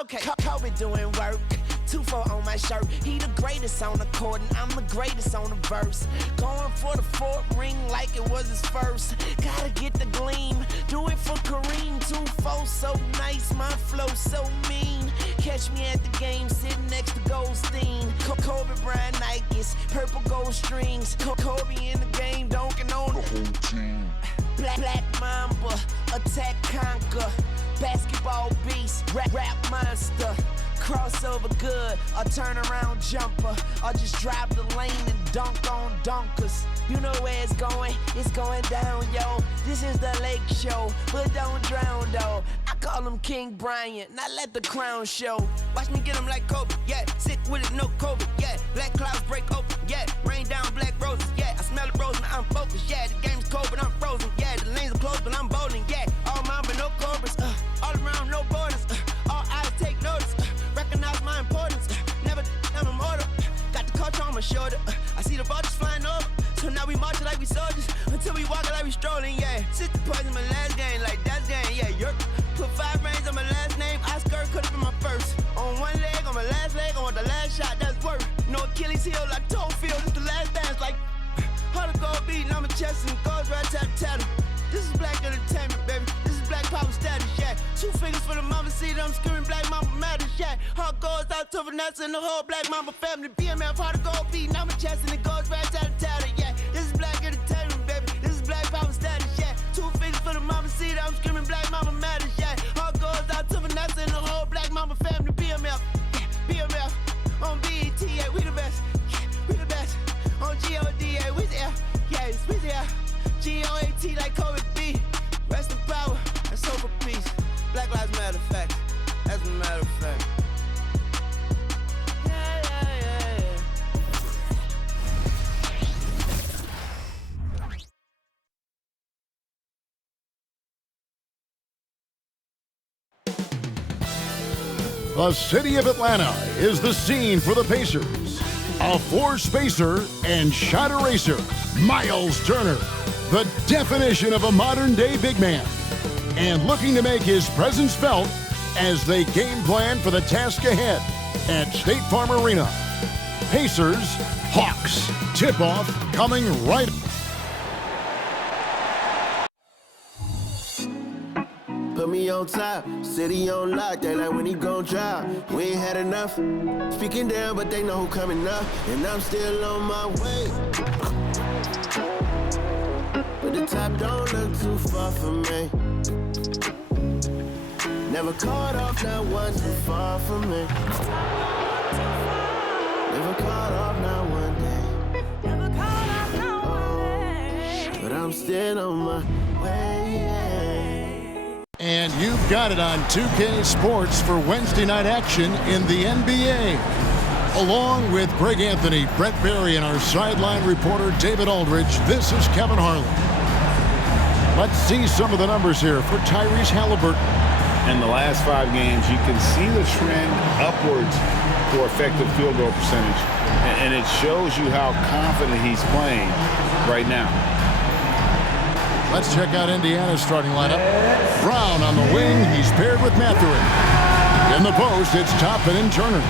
Okay, Kobe doing work. 2-4 on my shirt. He the greatest on the court, and I'm the greatest on the verse. Going for the fourth ring like it was his first. Gotta get the gleam. Do it for Kareem. 2-4 so nice, my flow so mean. Catch me at the game, sitting next to Goldstein. Kobe Bryant Nikes, purple gold strings. Kobe in the game, dunking on the whole team. Black Mamba, attack conquer. Basketball beast, rap monster. Crossover good, a turnaround jumper, or just drive the lane and dunk on dunkers. You know where it's going down, yo. This is the Lake Show, but don't drown, though. I call him King Bryant, not let the crown show. Watch me get him like Kobe, yeah. Sick with it, no COVID, yeah. Black clouds break open, yeah. Rain down black roses, yeah. I smell the rose, now I'm focused, yeah. The game's cold, but I'm frozen, yeah. The lanes are closed, but I'm bowling, yeah. All mine, but no cobras, all around, no borders, all eyes take notice. Recognize my importance, never I'm immortal. Got the culture on my shoulder, I see the vultures flying over. So now we marching like we soldiers, until we walking like we strolling, yeah. 60 points in my last game, like that's game, yeah. Yerk. Put 5 rings on my last name, Oscar could've been my first. On one leg, on my last leg, I want the last shot, that's work. No Achilles heel like toe field, it's the last dance, like how to go beating on my chest and goes right tat. This is black entertainment, baby. This is black power status, yeah. 2 fingers for the mama, see them screaming black mama matters, yeah. Heart goes out to Vanessa and the whole black mama family. BMF, how to go beating on my chest and it goes right tat. Yeah. This is black entertainment, baby. This is black power status, yeah. 2 fingers for the mama, see them screaming black mama matters, yeah. Heart goes out to Vanessa and the whole black mama family. BMF, yeah. BMF, on BET, yeah. We the best, yeah. We the best. On GOD, yeah. We there, yeah. We there. GOAT like Kobe B. Rest in power and soul for peace. Black Lives Matter fact. As a matter of fact. Yeah. The city of Atlanta is the scene for the Pacers. A 4-spacer and shot eraser, Miles Turner, the definition of a modern-day big man, and looking to make his presence felt as they game plan for the task ahead at State Farm Arena. Pacers, Hawks, tip-off coming right. Put me on top, city on lock, they like when he gon' drop. We ain't had enough, speaking down, but they know who coming up, and I'm still on my way. But the top don't look too far from me. Never caught off, not once too far from me. Never caught off, not one day. Never caught off, not one day. But I'm still on my way. And you've got it on 2K Sports for Wednesday night action in the NBA. Along with Greg Anthony, Brett Berry, and our sideline reporter David Aldridge, this is Kevin Harlan. Let's see some of the numbers here for Tyrese Haliburton. In the last 5 games, you can see the trend upwards for effective field goal percentage. And it shows you how confident he's playing right now. Let's check out Indiana's starting lineup. Brown on the wing. He's paired with Mathurin. In the post, it's Toppin and Turner.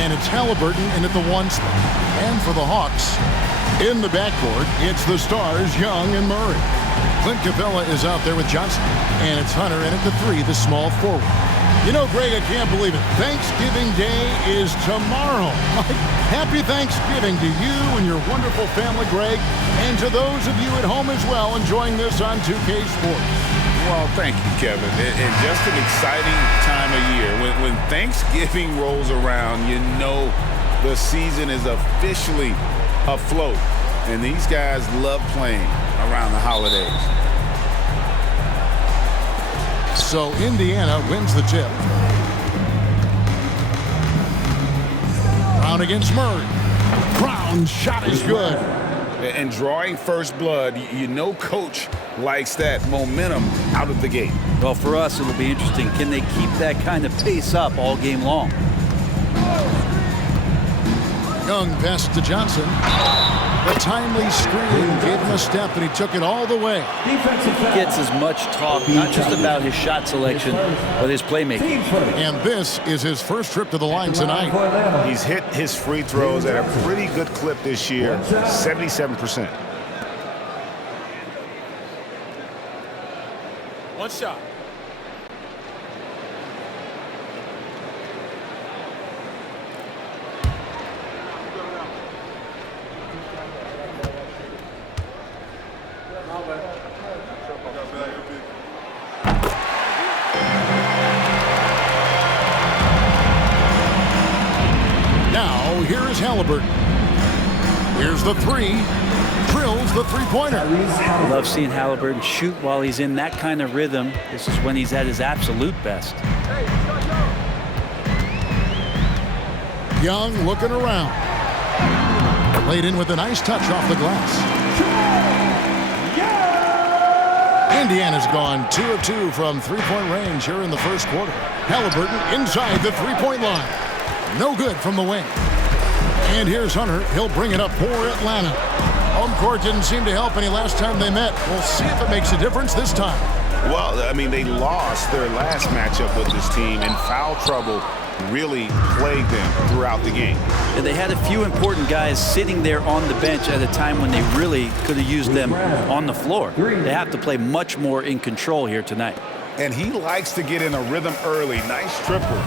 And it's Haliburton in at the 1 spot. And for the Hawks, in the backcourt, it's the stars, Young and Murray. Clint Capella is out there with Johnson. And it's Hunter in at the 3, the small forward. You know, Greg, I can't believe it. Thanksgiving Day is tomorrow. Happy Thanksgiving to you and your wonderful family, Greg, and to those of you at home as well enjoying this on 2K Sports. Well, thank you, Kevin. And just an exciting time of year. When Thanksgiving rolls around, you know the season is officially afloat. And these guys love playing around the holidays. So Indiana wins the tip. Brown against Murray. Brown's shot is good. And drawing first blood, you know coach likes that momentum out of the gate. Well, for us, it'll be interesting. Can they keep that kind of pace up all game long? Young pass to Johnson. The timely screen gave him a step, and he took it all the way. Gets as much talk, not just about his shot selection, but his playmaking. And this is his first trip to the line tonight. He's hit his free throws at a pretty good clip this year, 77%. One shot. Now, here is Haliburton. Here's the three. Drills the three-pointer. I love seeing Haliburton shoot while he's in that kind of rhythm. This is when he's at his absolute best. Young looking around. Laid in with a nice touch off the glass. Indiana's gone 2 of 2 from three-point range here in the first quarter. Haliburton inside the three-point line. No good from the wing. And here's Hunter. He'll bring it up for Atlanta. Home court didn't seem to help any last time they met. We'll see if it makes a difference this time. Well, I mean, they lost their last matchup with this team, and foul trouble really plagued them throughout the game. And they had a few important guys sitting there on the bench at a time when they really could have used them on the floor. They have to play much more in control here tonight. And he likes to get in a rhythm early. Nice triple.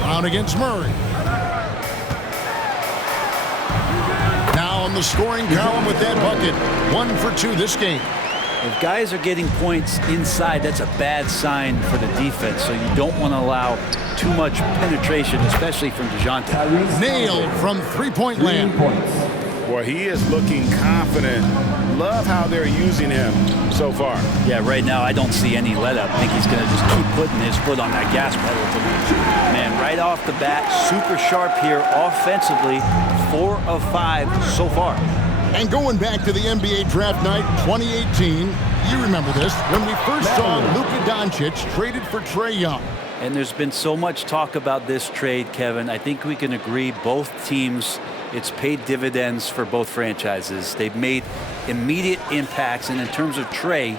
Brown against Murray. Now on the scoring column with that bucket. 1 for 2 this game. If guys are getting points inside, that's a bad sign for the defense. So you don't want to allow too much penetration, especially from DeJounte. Nailed from three-point land. Boy, he is looking confident. Love how they're using him so far. Yeah, right now I don't see any let up. I think he's going to just keep putting his foot on that gas pedal. Man, right off the bat, super sharp here offensively. 4 of 5 so far. And going back to the NBA draft night 2018, you remember this, when we first saw Luka Doncic traded for Trae Young. And there's been so much talk about this trade, Kevin. I think we can agree both teams, it's paid dividends for both franchises. They've made immediate impacts, and in terms of Trae,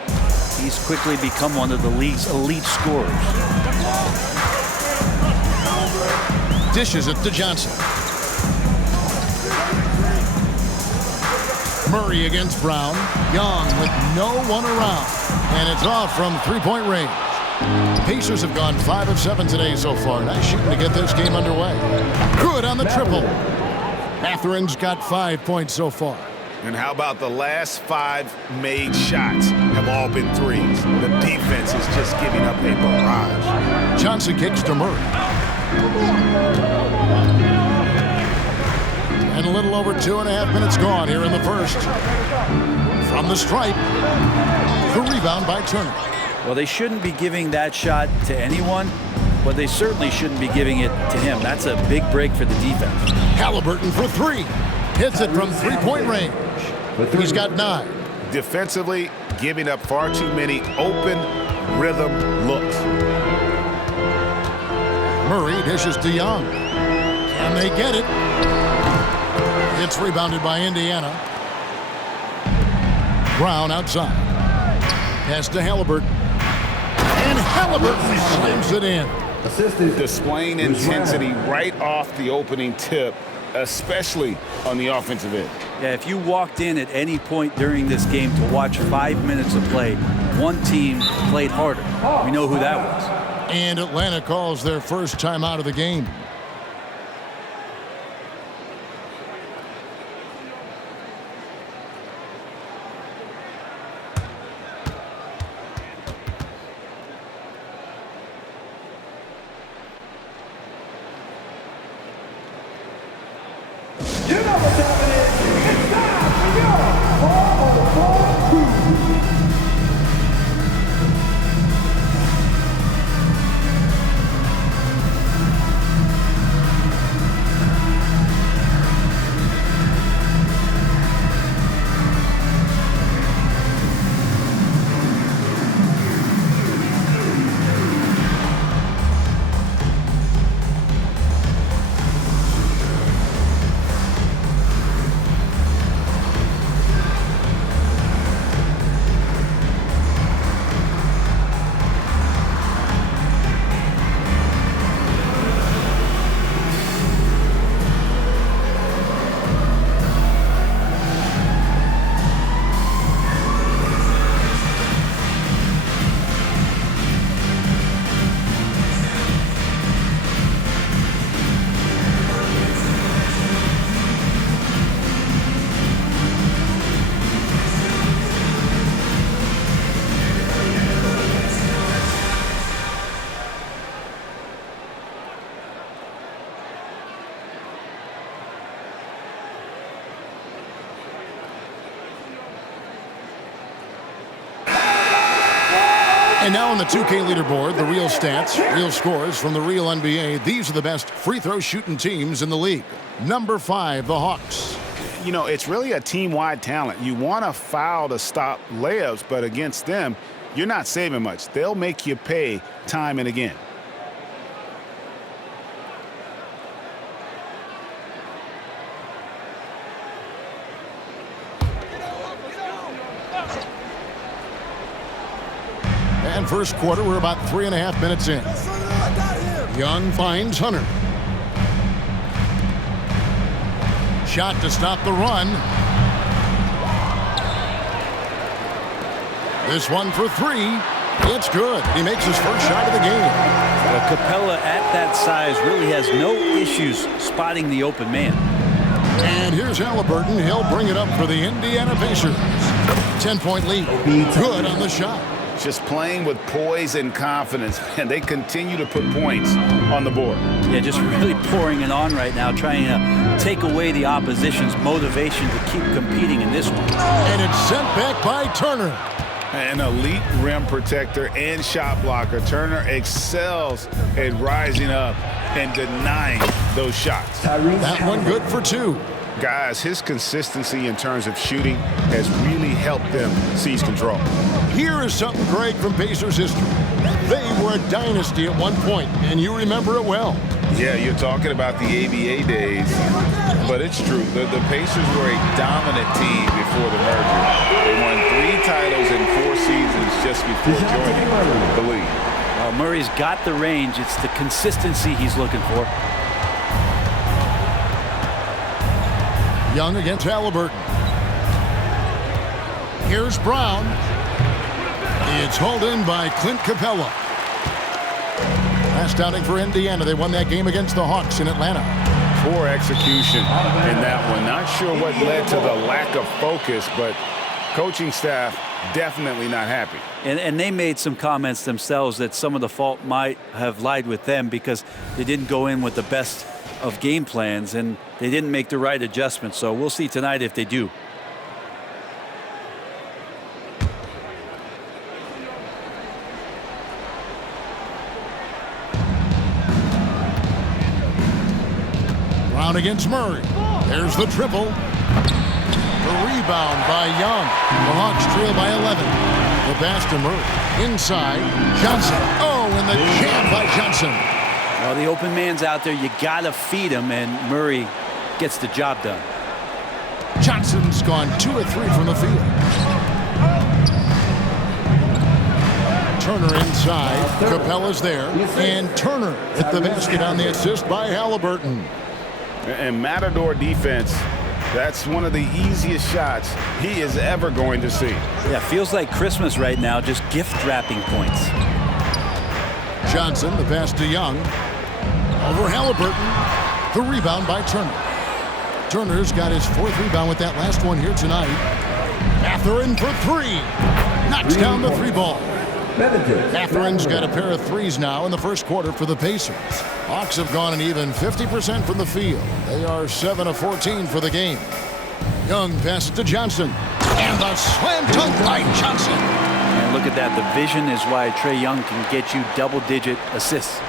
he's quickly become one of the league's elite scorers. Dishes it to Johnson. Murray against Brown. Young with no one around. And it's off from three-point range. Pacers have gone 5 of 7 today so far. Nice shooting to get this game underway. Good on the triple. Matherin's got 5 points so far. And how about the last 5 made shots have all been threes? The defense is just giving up a barrage. Johnson kicks to Murray. And a little over 2.5 minutes gone here in the first. From the stripe, the rebound by Turner. Well, they shouldn't be giving that shot to anyone, but they certainly shouldn't be giving it to him. That's a big break for the defense. Haliburton for 3. Hits it from three-point range. He's got 9. Defensively, giving up far too many open rhythm looks. Murray dishes to Young. Can they get it? It's rebounded by Indiana. Brown outside. Pass to Haliburton. And Haliburton slams it in. Displaying intensity right off the opening tip, especially on the offensive end. Yeah, if you walked in at any point during this game to watch 5 minutes of play, one team played harder. We know who that was. And Atlanta calls their first time out of the game. And now on the 2K leaderboard, the real stats, real scores from the real NBA. These are the best free throw shooting teams in the league. Number 5, the Hawks. You know, it's really a team-wide talent. You want to foul to stop layups, but against them, you're not saving much. They'll make you pay time and again. And first quarter, we're about 3.5 minutes in. Young finds Hunter. Shot to stop the run. This one for 3. It's good. He makes his first shot of the game. Well, Capella at that size really has no issues spotting the open man. And here's Haliburton. He'll bring it up for the Indiana Pacers. 10-point lead. Good on the shot. Just playing with poise and confidence, and they continue to put points on the board. Yeah, just really pouring it on right now, trying to take away the opposition's motivation to keep competing in this one. And it's sent back by Turner. An elite rim protector and shot blocker. Turner excels at rising up and denying those shots. That one good for 2. Guys, his consistency in terms of shooting has really helped them seize control. Here is something great from Pacers history. They were a dynasty at one point, and you remember it well. Yeah, you're talking about the ABA days, but it's true. The Pacers were a dominant team before the merger. They won 3 titles in 4 seasons just before joining the league. Well, Murray's got the range. It's the consistency he's looking for. Young against Haliburton. Here's Brown. It's hauled in by Clint Capella. Last outing for Indiana. They won that game against the Hawks in Atlanta. Poor execution in that one. Not sure what led to the lack of focus, but coaching staff definitely not happy. And they made some comments themselves that some of the fault might have lied with them because they didn't go in with the best of game plans and they didn't make the right adjustments. So we'll see tonight if they do. Brown against Murray. There's the triple. The rebound by Young. The Hawks trail by 11. The pass to Murray. Inside. Johnson. Oh, and the jam by Johnson. Well, the open man's out there. You got to feed him, and Murray gets the job done. Johnson's gone 2 of 3 from the field. Turner inside. Capella's there. And Turner at the basket on the assist by Haliburton. And Matador defense, that's one of the easiest shots he is ever going to see. Yeah, feels like Christmas right now, just gift wrapping points. Johnson, the pass to Young. Over Haliburton. The rebound by Turner. Turner's got his 4th rebound with that last one here tonight. Mathurin for 3. Knocks down the 3 ball. Mathurin's got a pair of 3s now in the first quarter for the Pacers. Hawks have gone an even 50% from the field. They are 7 of 14 for the game. Young passes to Johnson. And the slam dunk by Johnson. And look at that. The vision is why Trae Young can get you double-digit assists.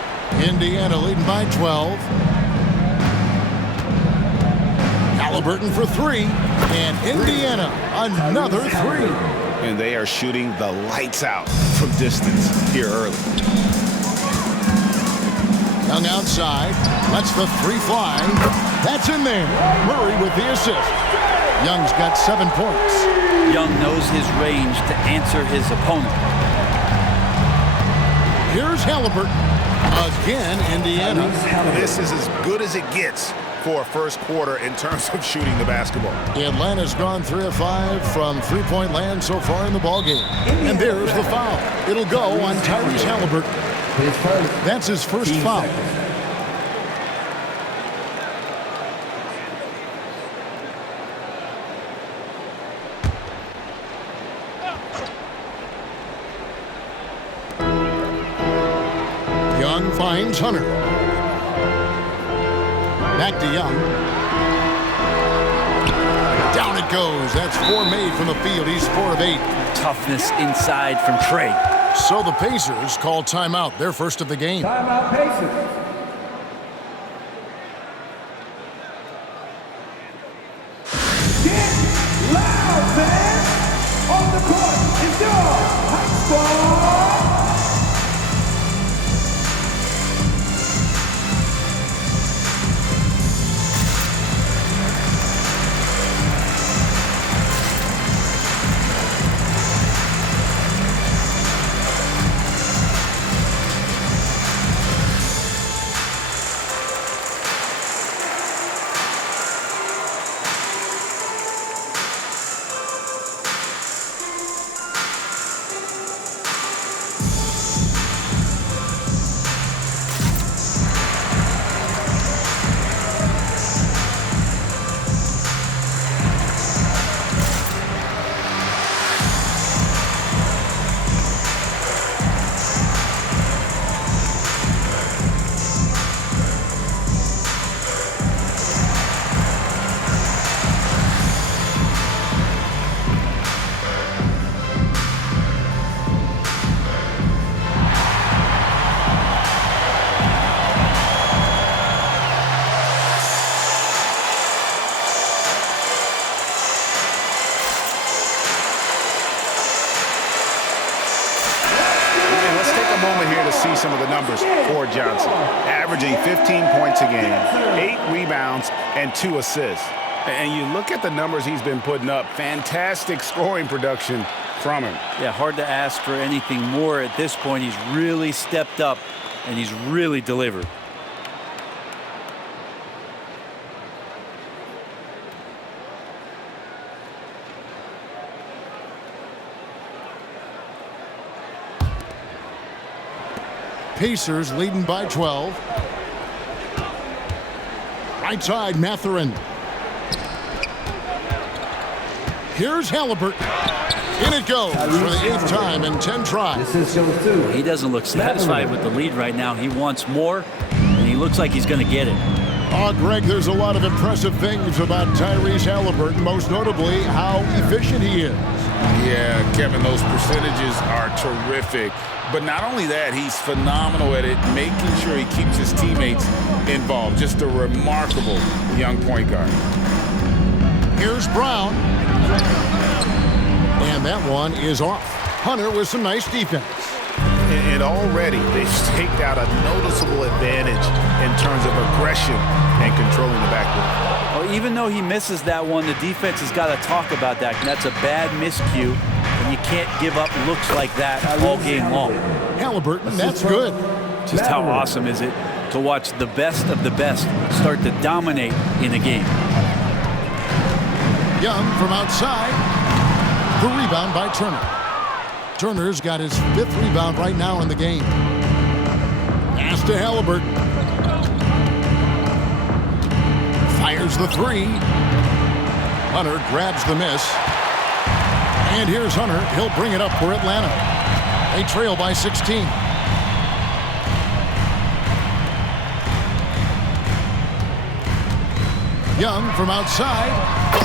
Indiana leading by 12. Haliburton for 3. And Indiana another 3. And they are shooting the lights out from distance here early. Young outside. Lets the 3 fly. That's in there. Murray with the assist. Young's got 7 points. Young knows his range to answer his opponent. Here's Haliburton. Again, Indiana. This is as good as it gets for a first quarter in terms of shooting the basketball. Atlanta's gone 3 of 5 from 3-point land so far in the ballgame. And there's the foul. It'll go on Tyrese Haliburton. That's his first foul. Young finds Hunter. Back to Young. Down it goes. That's 4 made from the field. He's 4 of 8. Toughness inside from Trae. So the Pacers call timeout, their first of the game. Timeout, Pacers. Get loud, man! On the court is your high squad! See some of the numbers for Johnson. Averaging 15 points a game, 8 rebounds, and 2 assists. And you look at the numbers he's been putting up, fantastic scoring production from him. Yeah, hard to ask for anything more at this point. He's really stepped up, and he's really delivered. Pacers leading by 12. Right side, Mathurin. Here's Haliburton. In it goes for the 8th time in 10 tries. He doesn't look satisfied with the lead right now. He wants more, and he looks like he's going to get it. Oh, Greg, there's a lot of impressive things about Tyrese Haliburton, most notably how efficient he is. Yeah, Kevin, those percentages are terrific. But not only that, he's phenomenal at it, making sure he keeps his teammates involved. Just a remarkable young point guard. Here's Brown. And that one is off. Hunter with some nice defense. And already they've staked out a noticeable advantage in terms of aggression and controlling the backcourt. Well, even though he misses that one, the defense has got to talk about that. That's a bad miscue. And you can't give up looks like that all game long. Haliburton, that's good. Just how awesome is it to watch the best of the best start to dominate in a game. Young from outside. The rebound by Turner. Turner's got his 5th rebound right now in the game. Pass to Haliburton. Fires the 3. Hunter grabs the miss. And here's Hunter. He'll bring it up for Atlanta. They trail by 16. Young from outside.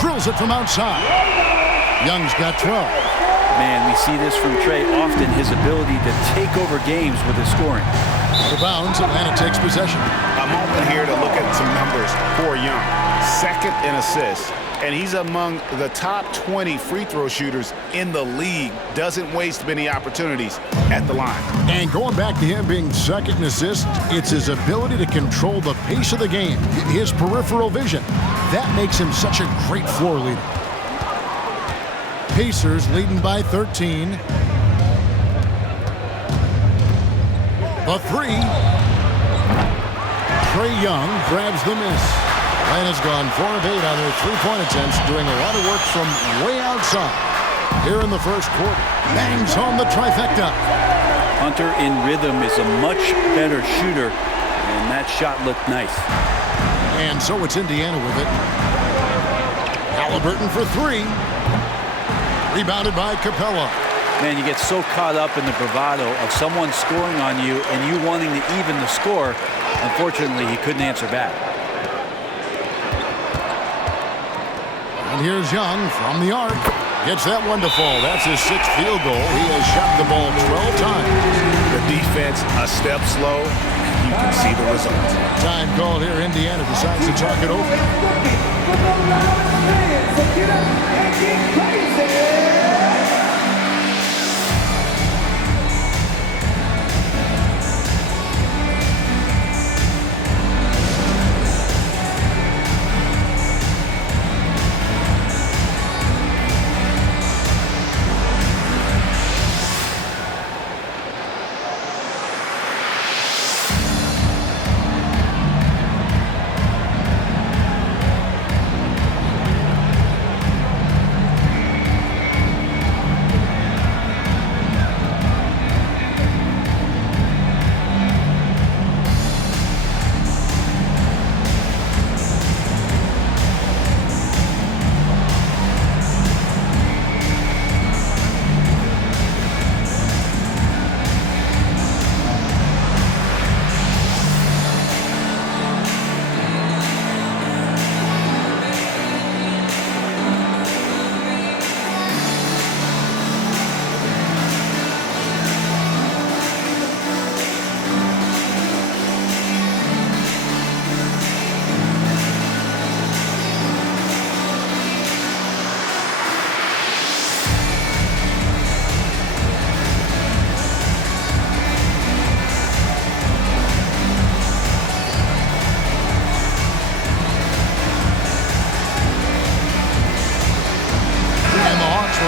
Drills it from outside. Young's got 12. Man, we see this from Trae often, his ability to take over games with his scoring. Out of bounds, Atlanta takes possession. A moment here to look at some numbers for Young. 2nd in assists, and he's among the top 20 free throw shooters in the league. Doesn't waste many opportunities at the line. And going back to him being 2nd in assists, it's his ability to control the pace of the game, his peripheral vision. That makes him such a great floor leader. Pacers leading by 13. The 3. Trae Young grabs the miss. Atlanta's gone 4 of 8 on their 3-point attempts, doing a lot of work from way outside. Here in the first quarter, bangs home the trifecta. Hunter in rhythm is a much better shooter, and that shot looked nice. And so it's Indiana with it. Haliburton for 3. Rebounded by Capella. Man, you get so caught up in the bravado of someone scoring on you and you wanting to even the score. Unfortunately, he couldn't answer back. And here's Young from the arc. Gets that one to fall. That's his 6th field goal. He has shot the ball 12 times. The defense a step slow. You can see the results. Time called here. Indiana decides to talk it over. So get up and get crazy.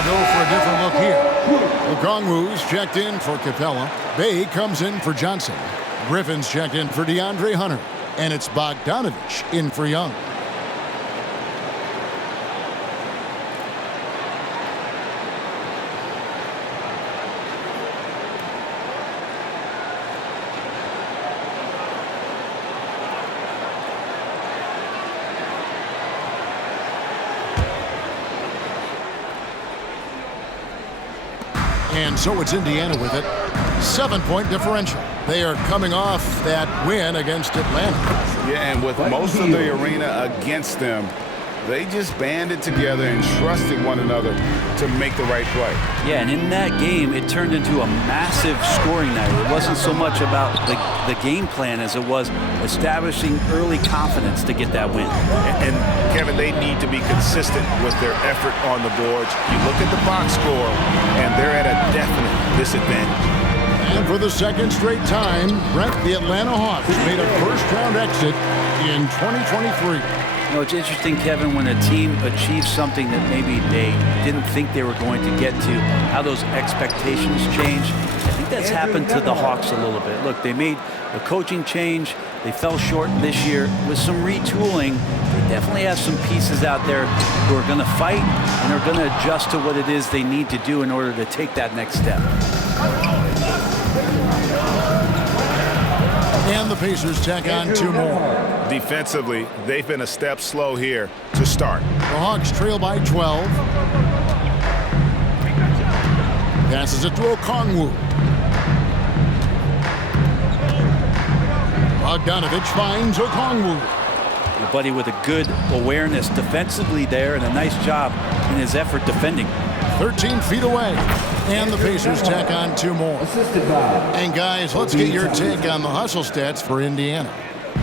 Go for a different look here. Okongwu's checked in for Capella. Bay comes in for Johnson. Griffin's checked in for DeAndre Hunter. And it's Bogdanovich in for Young. And so it's Indiana with it. 7-point differential. They are coming off that win against Atlanta. Yeah, and with most of the arena against them, they just banded together and trusted one another to make the right play. Yeah, and in that game, it turned into a massive scoring night. It wasn't so much about the game plan as it was establishing early confidence to get that win. And Kevin, they need to be consistent with their effort on the boards. You look at the box score, and they're at a definite disadvantage. And for the second straight time, Brent, the Atlanta Hawks made a first-round exit in 2023. You know, it's interesting, Kevin, when a team achieves something that maybe they didn't think they were going to get to, how those expectations change. I think that's happened to the Hawks a little bit. Look, they made a coaching change. They fell short this year. With some retooling, they definitely have some pieces out there who are going to fight and are going to adjust to what it is they need to do in order to take that next step. And the Pacers tack on 2 more. Defensively, they've been a step slow here to start. The Hawks trail by 12. Passes it to Okongwu. Bogdanovich finds Okongwu. Your buddy with a good awareness defensively there and a nice job in his effort defending. 13 feet away. And the Pacers tack on 2 more. And guys, let's get your take on the hustle stats for Indiana.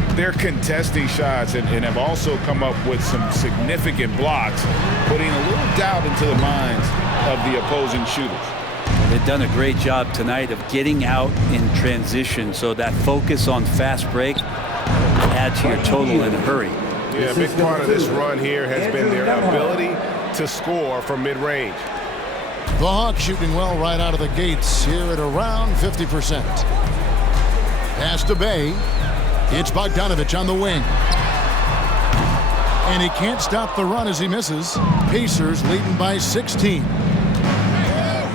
They're contesting shots and have also come up with some significant blocks, putting a little doubt into the minds of the opposing shooters. They've done a great job tonight of getting out in transition, so that focus on fast break add to your total in a hurry. Yeah, a big part of this run here has been their ability to score from mid-range. The Hawks shooting well right out of the gates here at around 50%. Pass to Bay. It's Bogdanovich on the wing. And he can't stop the run as he misses. Pacers leading by 16.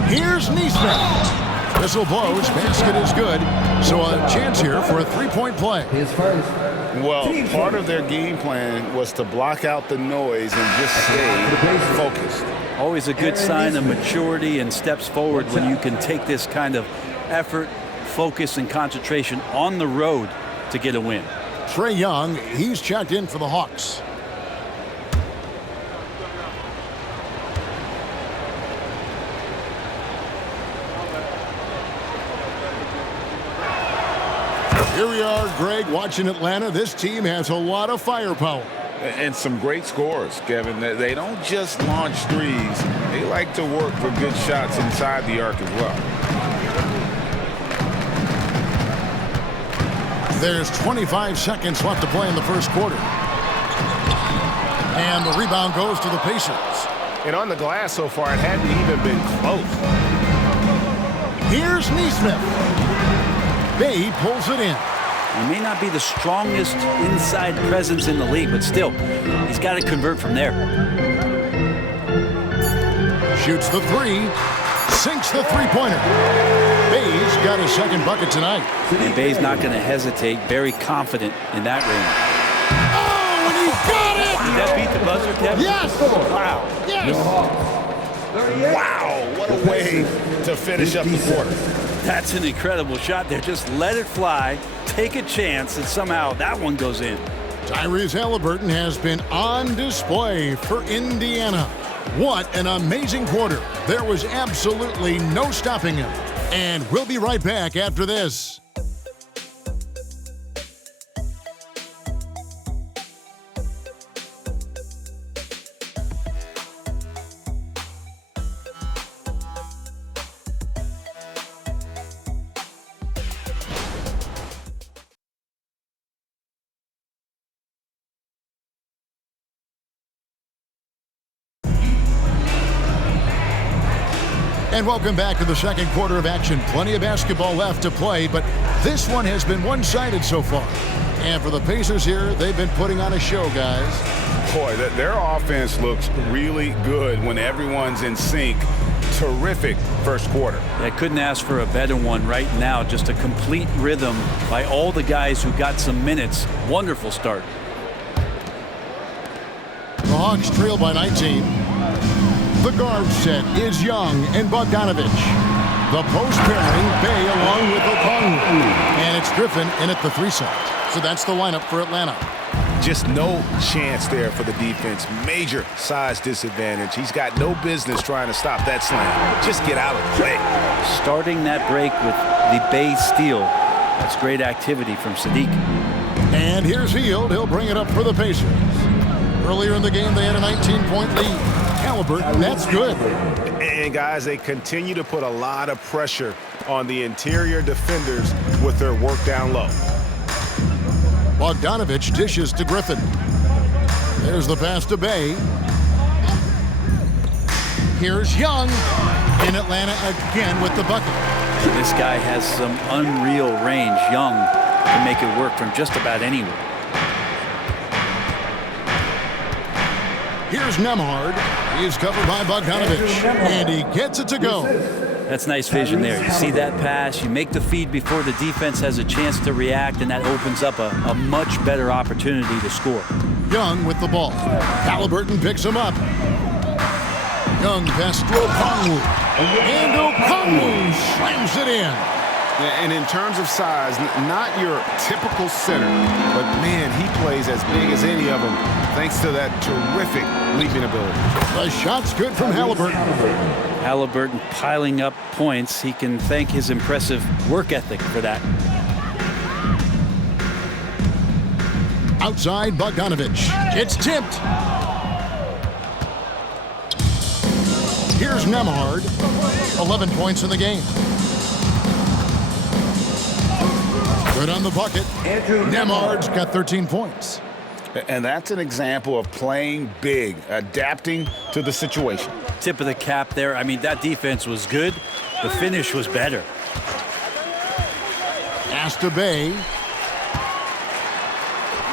Here's Neesmith. Whistle blows. Basket is good. So a chance here for a 3-point play. Well, part of their game plan was to block out the noise and just stay focused. Always a good sign of maturity and steps forward when you can take this kind of effort, focus, and concentration on the road to get a win. Trae Young, he's checked in for the Hawks. Here we are, Greg, watching Atlanta. This team has a lot of firepower. And some great scores, Kevin. They don't just launch threes. They like to work for good shots inside the arc as well. There's 25 seconds left to play in the first quarter. And the rebound goes to the Pacers. And on the glass so far, it hadn't even been close. Here's Nesmith. Bay pulls it in. He may not be the strongest inside presence in the league, but still, he's got to convert from there. Shoots the three. Sinks the three-pointer. Bay's got his second bucket tonight. And Bay's not going to hesitate. Very confident in that range. Oh, and he got it! Did that beat the buzzer, Kevin? Yes! Wow. Yes! Wow, what a way to finish up the quarter. That's an incredible shot there. Just let it fly, take a chance, and somehow that one goes in. Tyrese Haliburton has been on display for Indiana. What an amazing quarter. There was absolutely no stopping him. And we'll be right back after this. And welcome back to the second quarter of action. Plenty of basketball left to play, but this one has been one-sided so far. And for the Pacers here, they've been putting on a show, guys. Boy, their offense looks really good when everyone's in sync. Terrific first quarter. I couldn't ask for a better one right now. Just a complete rhythm by all the guys who got some minutes. Wonderful start. The Hawks trail by 19. The guard set is Young and Bogdanovich. The post pairing, Bay along with Okongwu. And it's Griffin in at the 3 side. So that's the lineup for Atlanta. Just no chance there for the defense. Major size disadvantage. He's got no business trying to stop that slam. Just get out of the play. Starting that break with the Bay steal. That's great activity from Sadiq. And here's Hield. He'll bring it up for the Pacers. Earlier in the game, they had a 19-point lead. Haliburton, that's good. And guys, they continue to put a lot of pressure on the interior defenders with their work down low. Bogdanovich dishes to Griffin. There's the pass to Bay. Here's Young in Atlanta again with the bucket. This guy has some unreal range. Young can make it work from just about anywhere. Here's Nembhard. He's covered by Bogdanovich. And he gets it to go. That's nice vision there. You see that pass, you make the feed before the defense has a chance to react, and that opens up a much better opportunity to score. Young with the ball. Haliburton picks him up. Young pass to Okongwu. And Okongwu slams it in. And in terms of size, not your typical center, but man, he plays as big as any of them thanks to that terrific leaping ability. The shot's good from Haliburton. Haliburton piling up points. He can thank his impressive work ethic for that. Outside Bogdanovich. It's tipped. Here's Nembhard. 11 points in the game. Good on the bucket. Nembhard's got 13 points. And that's an example of playing big, adapting to the situation. Tip of the cap there. I mean, that defense was good. The finish was better. Pass to Bay.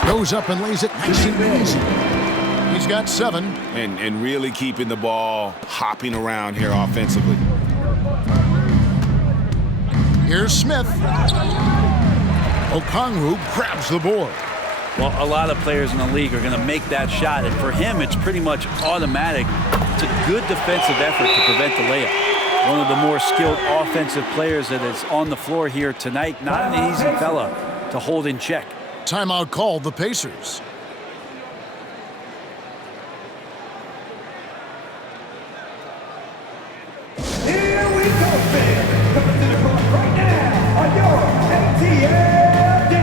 Goes up and lays it nice and easy. He's got 7. And really keeping the ball hopping around here offensively. Here's Smith. Okongwu grabs the board. Well, a lot of players in the league are going to make that shot, and for him, it's pretty much automatic. It's a good defensive effort to prevent the layup. One of the more skilled offensive players that is on the floor here tonight. Not an easy fella to hold in check. Timeout called the Pacers. Here we go, fans. Coming to the court right now on your ATL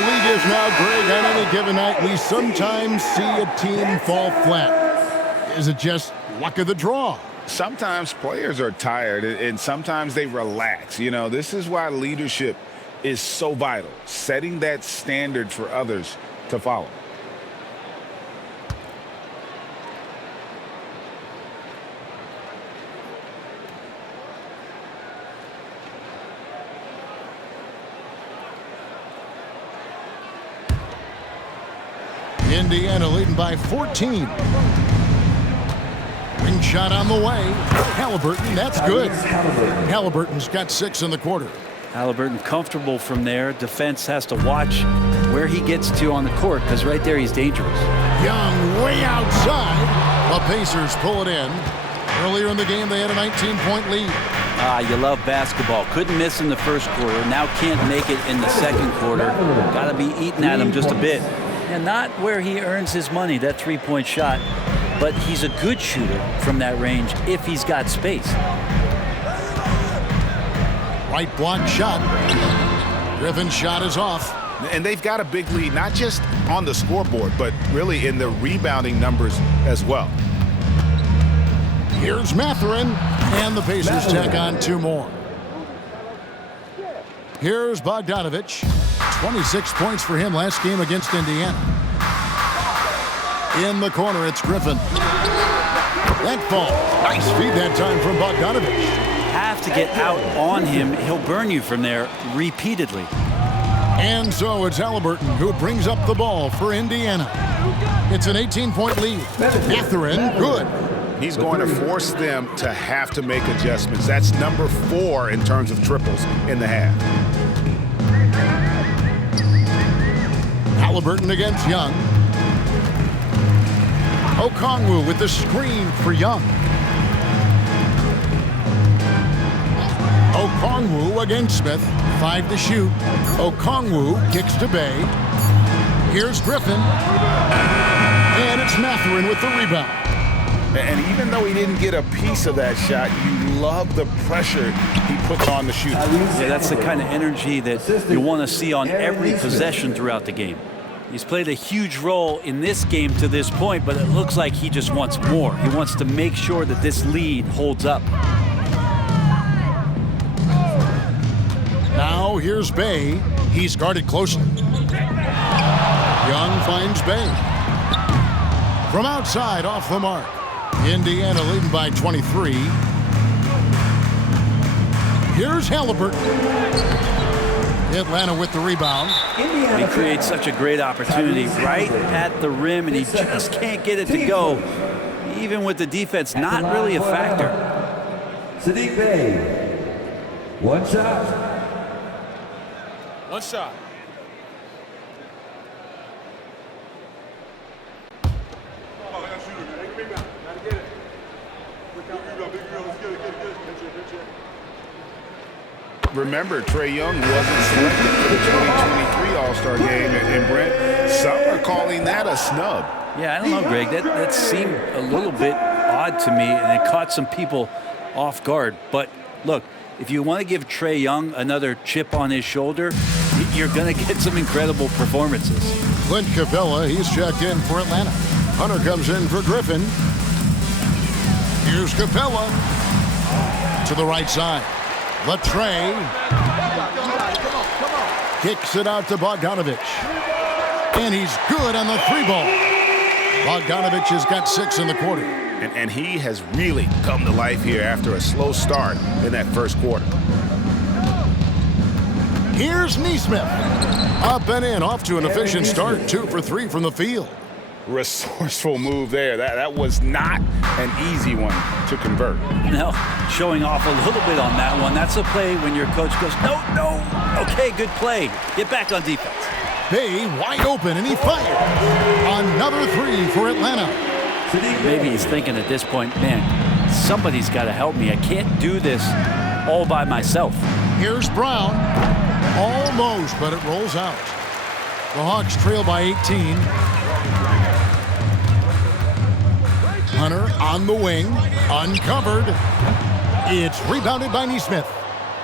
the league is now, Greg, on any given night, we sometimes see a team fall flat. Is it just luck of the draw? Sometimes players are tired, and sometimes they relax. You know, this is why leadership is so vital, setting that standard for others to follow. Indiana leading by 14. Ring shot on the way. Haliburton, that's good. Haliburton's got 6 in the quarter. Haliburton comfortable from there. Defense has to watch where he gets to on the court, because right there he's dangerous. Young way outside. The Pacers pull it in. Earlier in the game, they had a 19-point lead. You love basketball. Couldn't miss in the first quarter. Now can't make it in the second quarter. Got to be eating at him just a bit. And not where he earns his money, that three-point shot. But he's a good shooter from that range if he's got space. Right block shot. Griffin's shot is off. And they've got a big lead, not just on the scoreboard, but really in the rebounding numbers as well. Here's Mathurin, and the Pacers tack on 2 more. Here's Bogdanovich. 26 points for him last game against Indiana. In the corner, it's Griffin. That ball. Nice feed that time from Bogdanovich. Have to get out on him. He'll burn you from there repeatedly. And so it's Haliburton who brings up the ball for Indiana. It's an 18-point lead. Mathurin, good. He's going to force them to have to make adjustments. That's number 4 in terms of triples in the half. Haliburton against Young. Okongwu with the screen for Young. Okongwu against Smith. 5 to shoot. Okongwu kicks to Bay. Here's Griffin. And it's Mathurin with the rebound. And even though he didn't get a piece of that shot, you love the pressure he puts on the shooter. Yeah, that's the kind of energy that you want to see on every possession throughout the game. He's played a huge role in this game to this point, but it looks like he just wants more. He wants to make sure that this lead holds up. Now here's Bay. He's guarded closely. Young finds Bay. From outside, off the mark. Indiana leading by 23. Here's Haliburton. Atlanta with the rebound. He creates such a great opportunity right at the rim, and he just can't get it to go. Even with the defense, not really a factor. Sadiq Bey, 1 shot. 1 shot. Remember, Trae Young wasn't selected for the 2023 All-Star game, and Brent, some are calling that a snub. Yeah, I don't know, Greg. That seemed a little bit odd to me, and it caught some people off guard. But look, if you want to give Trae Young another chip on his shoulder, you're going to get some incredible performances. Clint Capella, he's checked in for Atlanta. Hunter comes in for Griffin. Here's Capella to the right side. Trae kicks it out to Bogdanovich. And he's good on the 3-ball. Bogdanovich has got 6 in the quarter. And he has really come to life here after a slow start in that first quarter. Here's Nesmith. Up and in, off to an efficient start. 2 for 3 from the field. Resourceful move there. That was not an easy one to convert. No, showing off a little bit on that one. That's a play when your coach goes, no. Okay, good play. Get back on defense. Bay wide open, and he fired. Another 3 for Atlanta. Maybe he's thinking at this point, man, somebody's got to help me. I can't do this all by myself. Here's Brown. Almost, but it rolls out. The Hawks trail by 18. Hunter on the wing, uncovered. It's rebounded by Nesmith.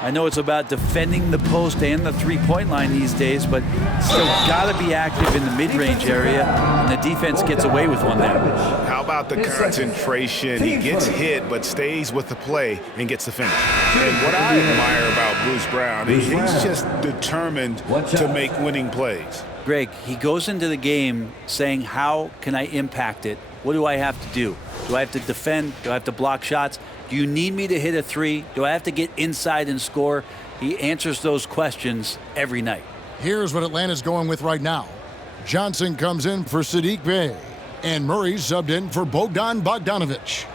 I know it's about defending the post and the three-point line these days, but still got to be active in the mid-range area, and the defense gets away with one there. How about the concentration? He gets hit, but stays with the play and gets the finish. And what I admire about Bruce Brown, he's just determined to make winning plays. Greg, he goes into the game saying, how can I impact it? What do I have to do? Do I have to defend? Do I have to block shots? Do you need me to hit a three? Do I have to get inside and score? He answers those questions every night. Here's what Atlanta's going with right now. Johnson comes in for Saddiq Bey, and Murray subbed in for Bogdan Bogdanovic.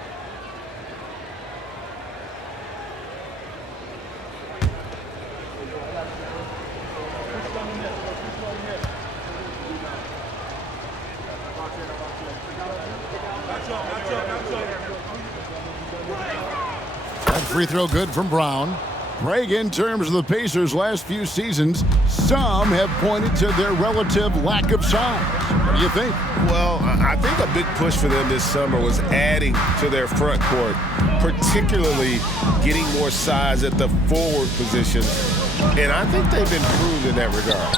Free throw good from Brown. Greg, in terms of the Pacers' last few seasons, some have pointed to their relative lack of size. What do you think? Well, I think a big push for them this summer was adding to their front court, particularly getting more size at the forward position. And I think they've improved in that regard.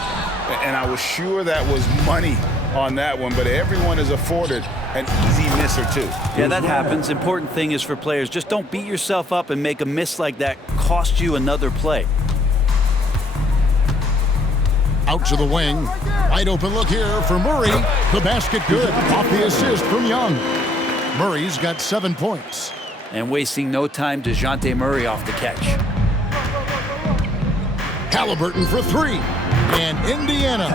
And I was sure that was money on that one, but everyone is afforded an easy miss or two. Yeah, that happens. Important thing is for players, just don't beat yourself up and make a miss like that cost you another play. Out to the wing. Wide open look here for Murray. The basket good. Off the assist from Young. Murray's got 7 points. And wasting no time, DeJounte Murray off the catch. Haliburton for three. And Indiana,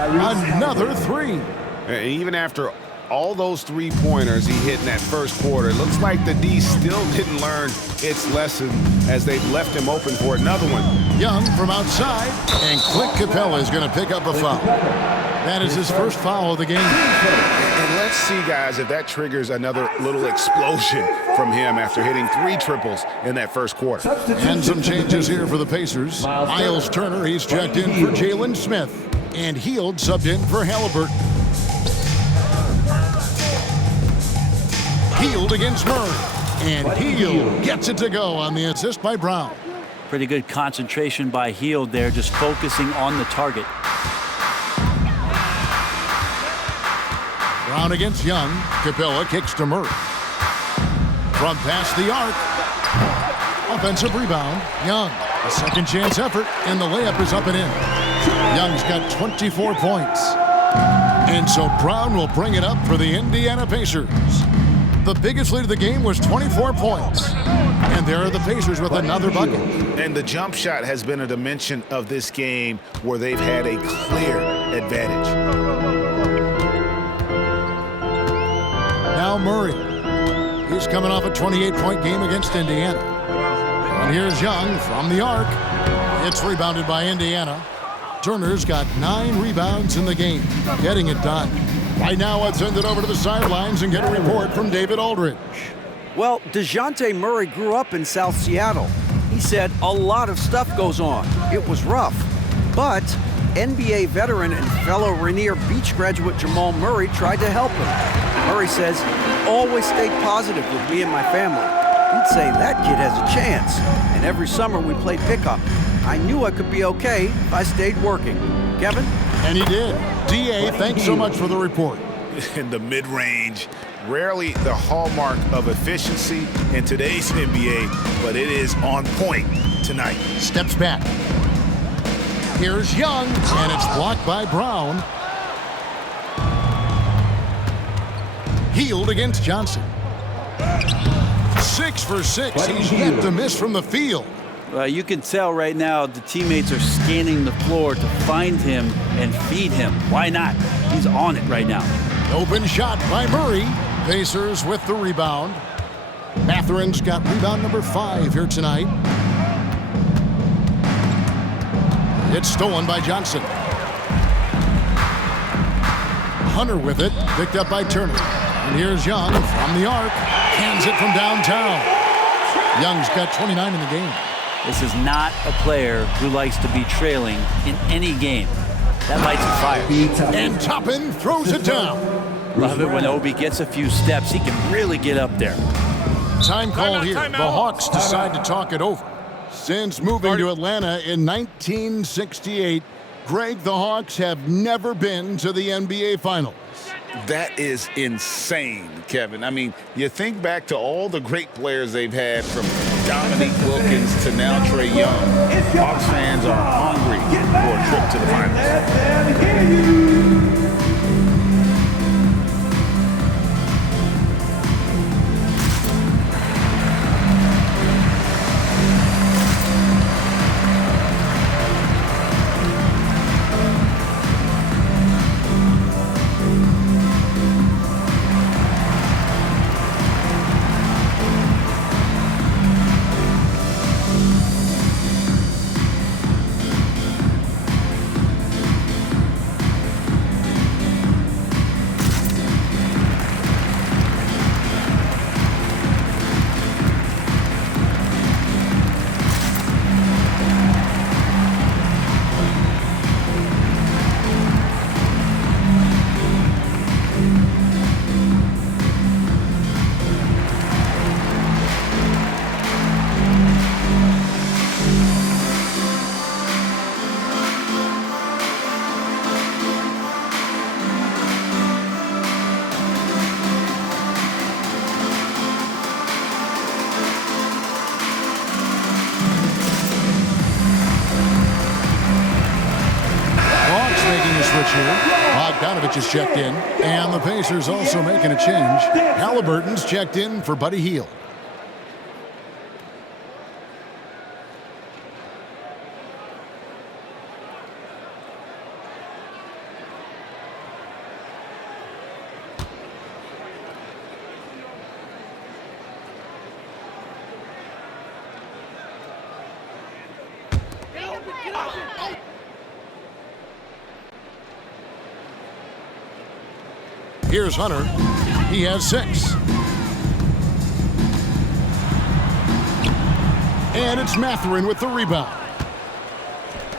another three. And even after all those three-pointers he hit in that first quarter, it looks like the D still didn't learn its lesson as they've left him open for another one. Young from outside, and Clint Capella is going to pick up a foul. That is his first foul of the game. And let's see, guys, if that triggers another little explosion from him after hitting 3 triples in that first quarter. And some changes here for the Pacers. Miles Turner, he's checked in for Jalen Smith. And Hield subbed in for Haliburton. Hield against Murray. And Hield gets it to go on the assist by Brown. Pretty good concentration by Hield there, just focusing on the target. Brown against Young. Capella kicks to Murray. From past the arc. Offensive rebound. Young. A second chance effort, and the layup is up and in. Young's got 24 points. And so Brown will bring it up for the Indiana Pacers. The biggest lead of the game was 24 points. And there are the Pacers with another bucket. And the jump shot has been a dimension of this game where they've had a clear advantage. Now Murray. He's coming off a 28-point game against Indiana. And here's Young from the arc. It's rebounded by Indiana. Turner's got 9 rebounds in the game, getting it done. Right now, let's send it over to the sidelines and get a report from David Aldridge. Well, DeJounte Murray grew up in South Seattle. He said a lot of stuff goes on. It was rough. But NBA veteran and fellow Rainier Beach graduate Jamal Murray tried to help him. Murray says, always stayed positive with me and my family. He'd say that kid has a chance. And every summer we played pickup. I knew I could be okay if I stayed working. Kevin? And he did. D.A., thanks so much for the report. In the mid-range, rarely the hallmark of efficiency in today's NBA, but it is on point tonight. Steps back. Here's Young, and it's blocked by Brown. Hield against Johnson. 6 for 6. He's yet to miss from the field. You can tell right now the teammates are scanning the floor to find him and feed him. Why not? He's on it right now. Open shot by Murray. Pacers with the rebound. Matherin's got rebound number 5 here tonight. It's stolen by Johnson. Hunter with it, picked up by Turner. And here's Young from the arc. Hands it from downtown. Young's got 29 in the game. This is not a player who likes to be trailing in any game. That lights a fire. And Toppin throws it down. Love it when Obi gets a few steps. He can really get up there. Time call here. The Hawks decide to talk it over. Since moving to Atlanta in 1968, Greg, the Hawks have never been to the NBA Finals. That is insane, Kevin. I mean, you think back to all the great players they've had, from Dominique Wilkins to now Trae Young. Hawks fans are hungry for a trip to the finals. Bogdanovich is checked in, and the Pacers also making a change. Haliburton's checked in for Buddy Hield. Here's Hunter. He has 6. And it's Mathurin with the rebound.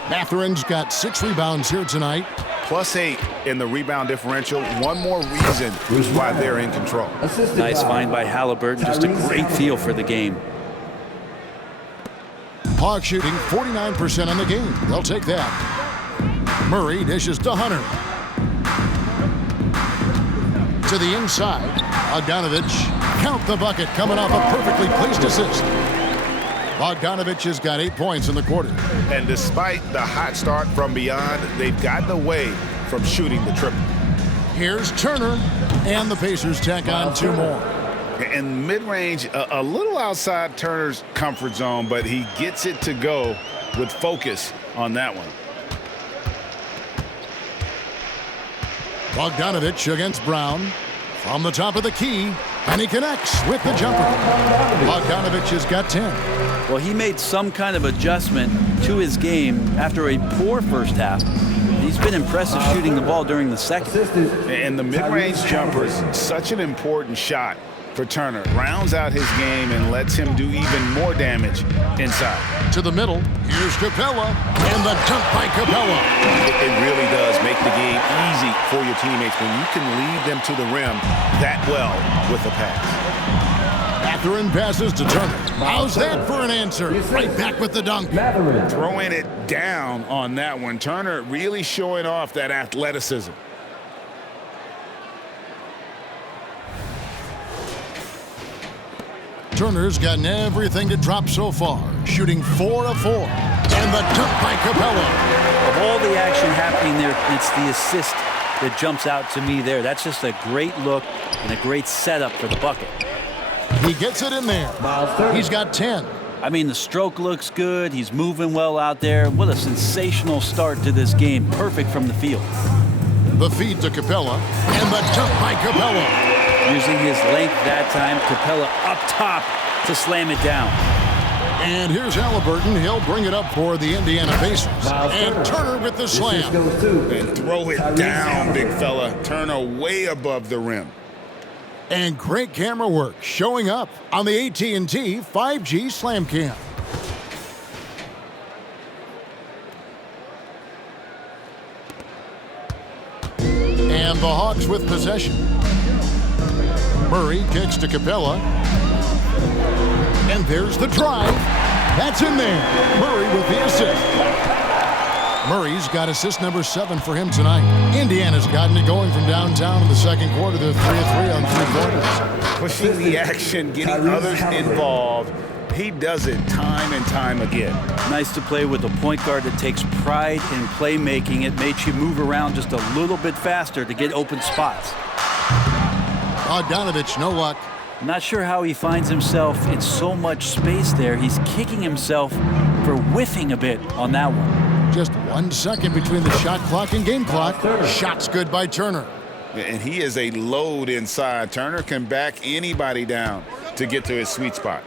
Mathurin's got 6 rebounds here tonight. +8 in the rebound differential. One more reason why they're in control. Nice find by Haliburton. Just a great feel for the game. Hawks shooting 49% on the game. They'll take that. Murray dishes to Hunter. To the inside. Bogdanovich, count the bucket, coming off a perfectly placed assist. Bogdanovich has got 8 points in the quarter. And despite the hot start from beyond, they've gotten away from shooting the triple. Here's Turner, and the Pacers tack on 2 more. And mid-range, a little outside Turner's comfort zone, but he gets it to go with focus on that one. Bogdanovich against Brown from the top of the key, and he connects with the jumper. Bogdanovich has got 10. Well, he made some kind of adjustment to his game after a poor first half. He's been impressive shooting the ball during the second. And the mid-range jumper is such an important shot for Turner. Rounds out his game and lets him do even more damage inside. To the middle, here's Capella, and the dunk by Capella. It really does make the game easy for your teammates when you can lead them to the rim that well with the pass. Mathurin passes to Turner. How's that for an answer? Right back with the dunk. Throwing it down on that one. Turner really showing off that athleticism. Turner's gotten everything to drop so far, shooting 4 of 4. And the dunk by Capella. Of all the action happening there, it's the assist that jumps out to me there. That's just a great look and a great setup for the bucket. He gets it in there. He's got 10. I mean, the stroke looks good. He's moving well out there. What a sensational start to this game. Perfect from the field. The feed to Capella, and the dunk by Capella. Using his length that time, Capella up top to slam it down. And here's Haliburton. He'll bring it up for the Indiana Pacers. And Turner with the slam. And throw it down, big fella. Turner way above the rim. And great camera work showing up on the AT&T 5G Slam Cam. And the Hawks with possession. Murray kicks to Capella. And there's the drive. That's in there. Murray with the assist. Murray's got assist number 7 for him tonight. Indiana's gotten it going from downtown in the second quarter. They're 3 of 3 on 3 quarters. Pushing the action, getting others involved. He does it time and time again. Nice to play with a point guard that takes pride in playmaking. It makes you move around just a little bit faster to get open spots. Bogdanovich, no luck. Not sure how he finds himself in so much space there. He's kicking himself for whiffing a bit on that one. Just 1 second between the shot clock and game clock. Shot's good by Turner. And he is a load inside. Turner can back anybody down to get to his sweet spot.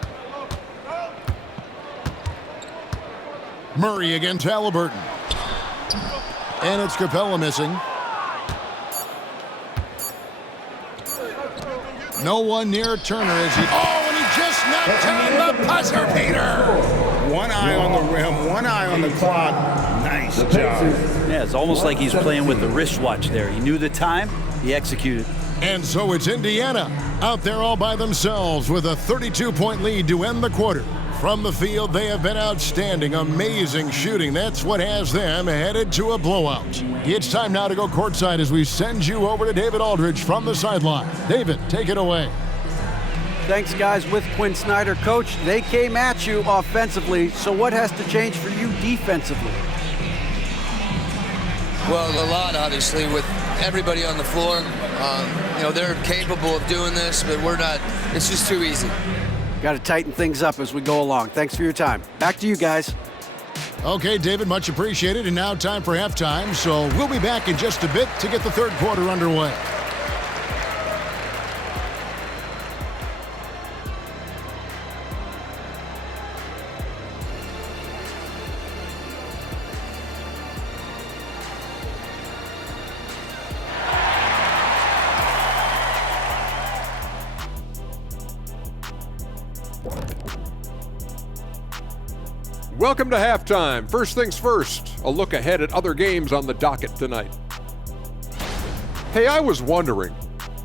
Murray against Haliburton. And it's Capella missing. No one near Turner as he... Oh, and he just knocked down the buzzer beater. One eye on the rim, one eye on the clock. Nice job. Yeah, it's almost like he's playing with the wristwatch there. He knew the time, he executed. And so it's Indiana out there all by themselves with a 32-point lead to end the quarter. From the field, they have been outstanding, amazing shooting. That's what has them headed to a blowout. It's time now to go courtside as we send you over to David Aldridge from the sideline. David, take it away. Thanks, guys. With Quinn Snyder, Coach, they came at you offensively, so what has to change for you defensively? Well, a lot, obviously, with everybody on the floor. They're capable of doing this, but we're not. It's just too easy. Got to tighten things up as we go along. Thanks for your time. Back to you guys. Okay, David, much appreciated. And now time for halftime, so we'll be back in just a bit to get the third quarter underway. Welcome to halftime. First things first, a look ahead at other games on the docket tonight. Hey, I was wondering,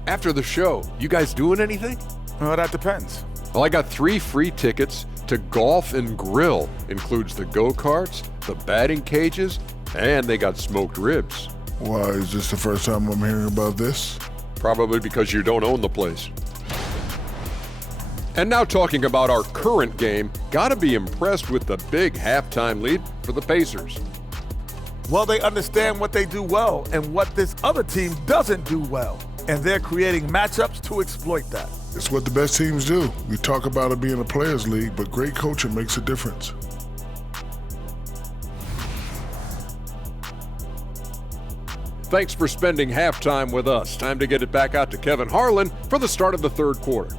after the show, you guys doing anything? Well, that depends. Well, I got 3 free tickets to Golf and Grill. Includes the go-karts, the batting cages, and they got smoked ribs. Why, is this the first time I'm hearing about this? Probably because you don't own the place. And now talking about our current game, gotta be impressed with the big halftime lead for the Pacers. Well, they understand what they do well and what this other team doesn't do well. And they're creating matchups to exploit that. It's what the best teams do. We talk about it being a players' league, but great coaching makes a difference. Thanks for spending halftime with us. Time to get it back out to Kevin Harlan for the start of the third quarter.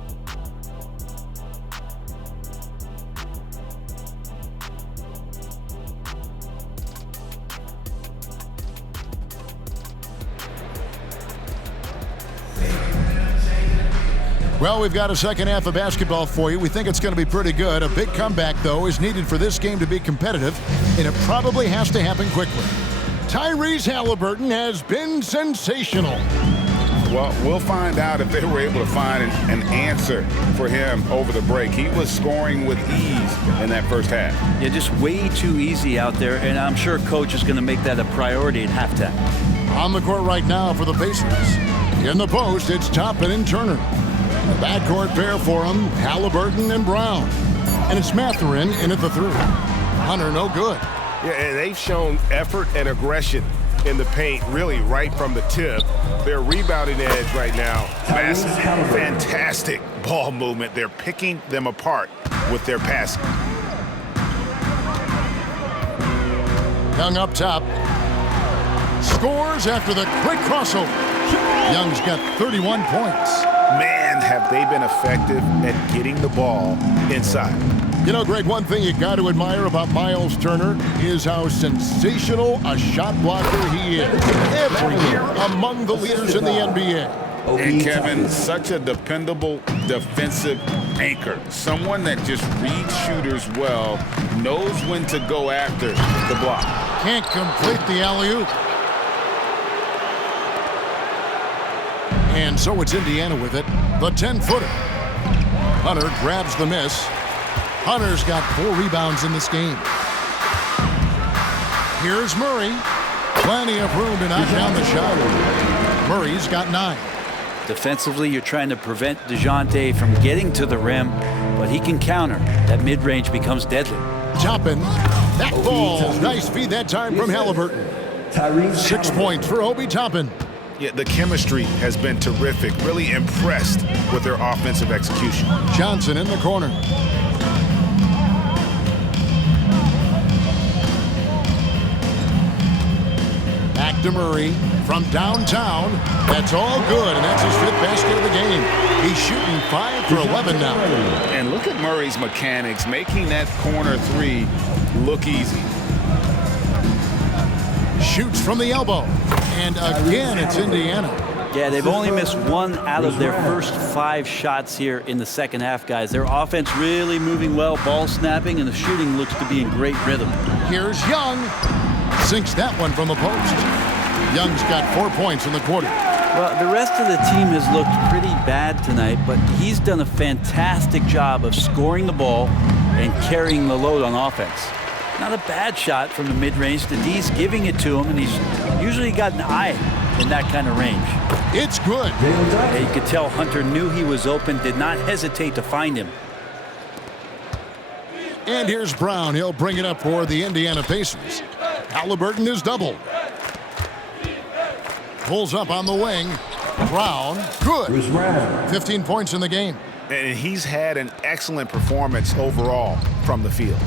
Well, we've got a second half of basketball for you. We think it's going to be pretty good. A big comeback, though, is needed for this game to be competitive, and it probably has to happen quickly. Tyrese Haliburton has been sensational. Well, we'll find out if they were able to find an answer for him over the break. He was scoring with ease in that first half. Yeah, just way too easy out there, and I'm sure Coach is going to make that a priority at halftime. On the court right now for the Pacers. In the post, it's Toppin and Turner. The backcourt pair for him, Haliburton and Brown. And it's Mathurin in at the 3. Hunter, no good. Yeah, and they've shown effort and aggression in the paint, really right from the tip. Their rebounding edge right now, massive, fantastic ball movement. They're picking them apart with their passing. Young up top. Scores after the quick crossover. Young's got 31 points. Man, have they been effective at getting the ball inside. You know, Greg, one thing you got to admire about Miles Turner is how sensational a shot blocker he is. Every year among the leaders in the NBA. And Kevin, such a dependable defensive anchor. Someone that just reads shooters well, knows when to go after the block. Can't complete the alley-oop. And so it's Indiana with it. The 10-footer. Hunter grabs the miss. Hunter's got 4 rebounds in this game. Here's Murray. Plenty of room to knock down the shot. Murray's got 9. Defensively, you're trying to prevent DeJounte from getting to the rim, but he can counter. That mid-range becomes deadly. Toppin. That ball. Nice feed that time from Haliburton. Tyrese 6 points for Obi Toppin. Yeah, the chemistry has been terrific. Really impressed with their offensive execution. Johnson in the corner. Back to Murray from downtown. That's all good, and that's his 5th basket of the game. He's shooting 5 for 11 now. And look at Murray's mechanics, making that corner 3 look easy. Shoots from the elbow. And again, it's Indiana. Yeah, they've only missed 1 out of their first 5 shots here in the second half, guys. Their offense really moving well, ball snapping, and the shooting looks to be in great rhythm. Here's Young. Sinks that one from the post. Young's got 4 points in the quarter. Well, the rest of the team has looked pretty bad tonight, but he's done a fantastic job of scoring the ball and carrying the load on offense. Not a bad shot from the mid-range. The D's giving it to him, and he's usually got an eye in that kind of range. It's good. Yeah, you could tell Hunter knew he was open, did not hesitate to find him. And here's Brown. He'll bring it up for the Indiana Pacers. Haliburton is doubled. Pulls up on the wing. Brown, good. 15 points in the game. And he's had an excellent performance overall from the field.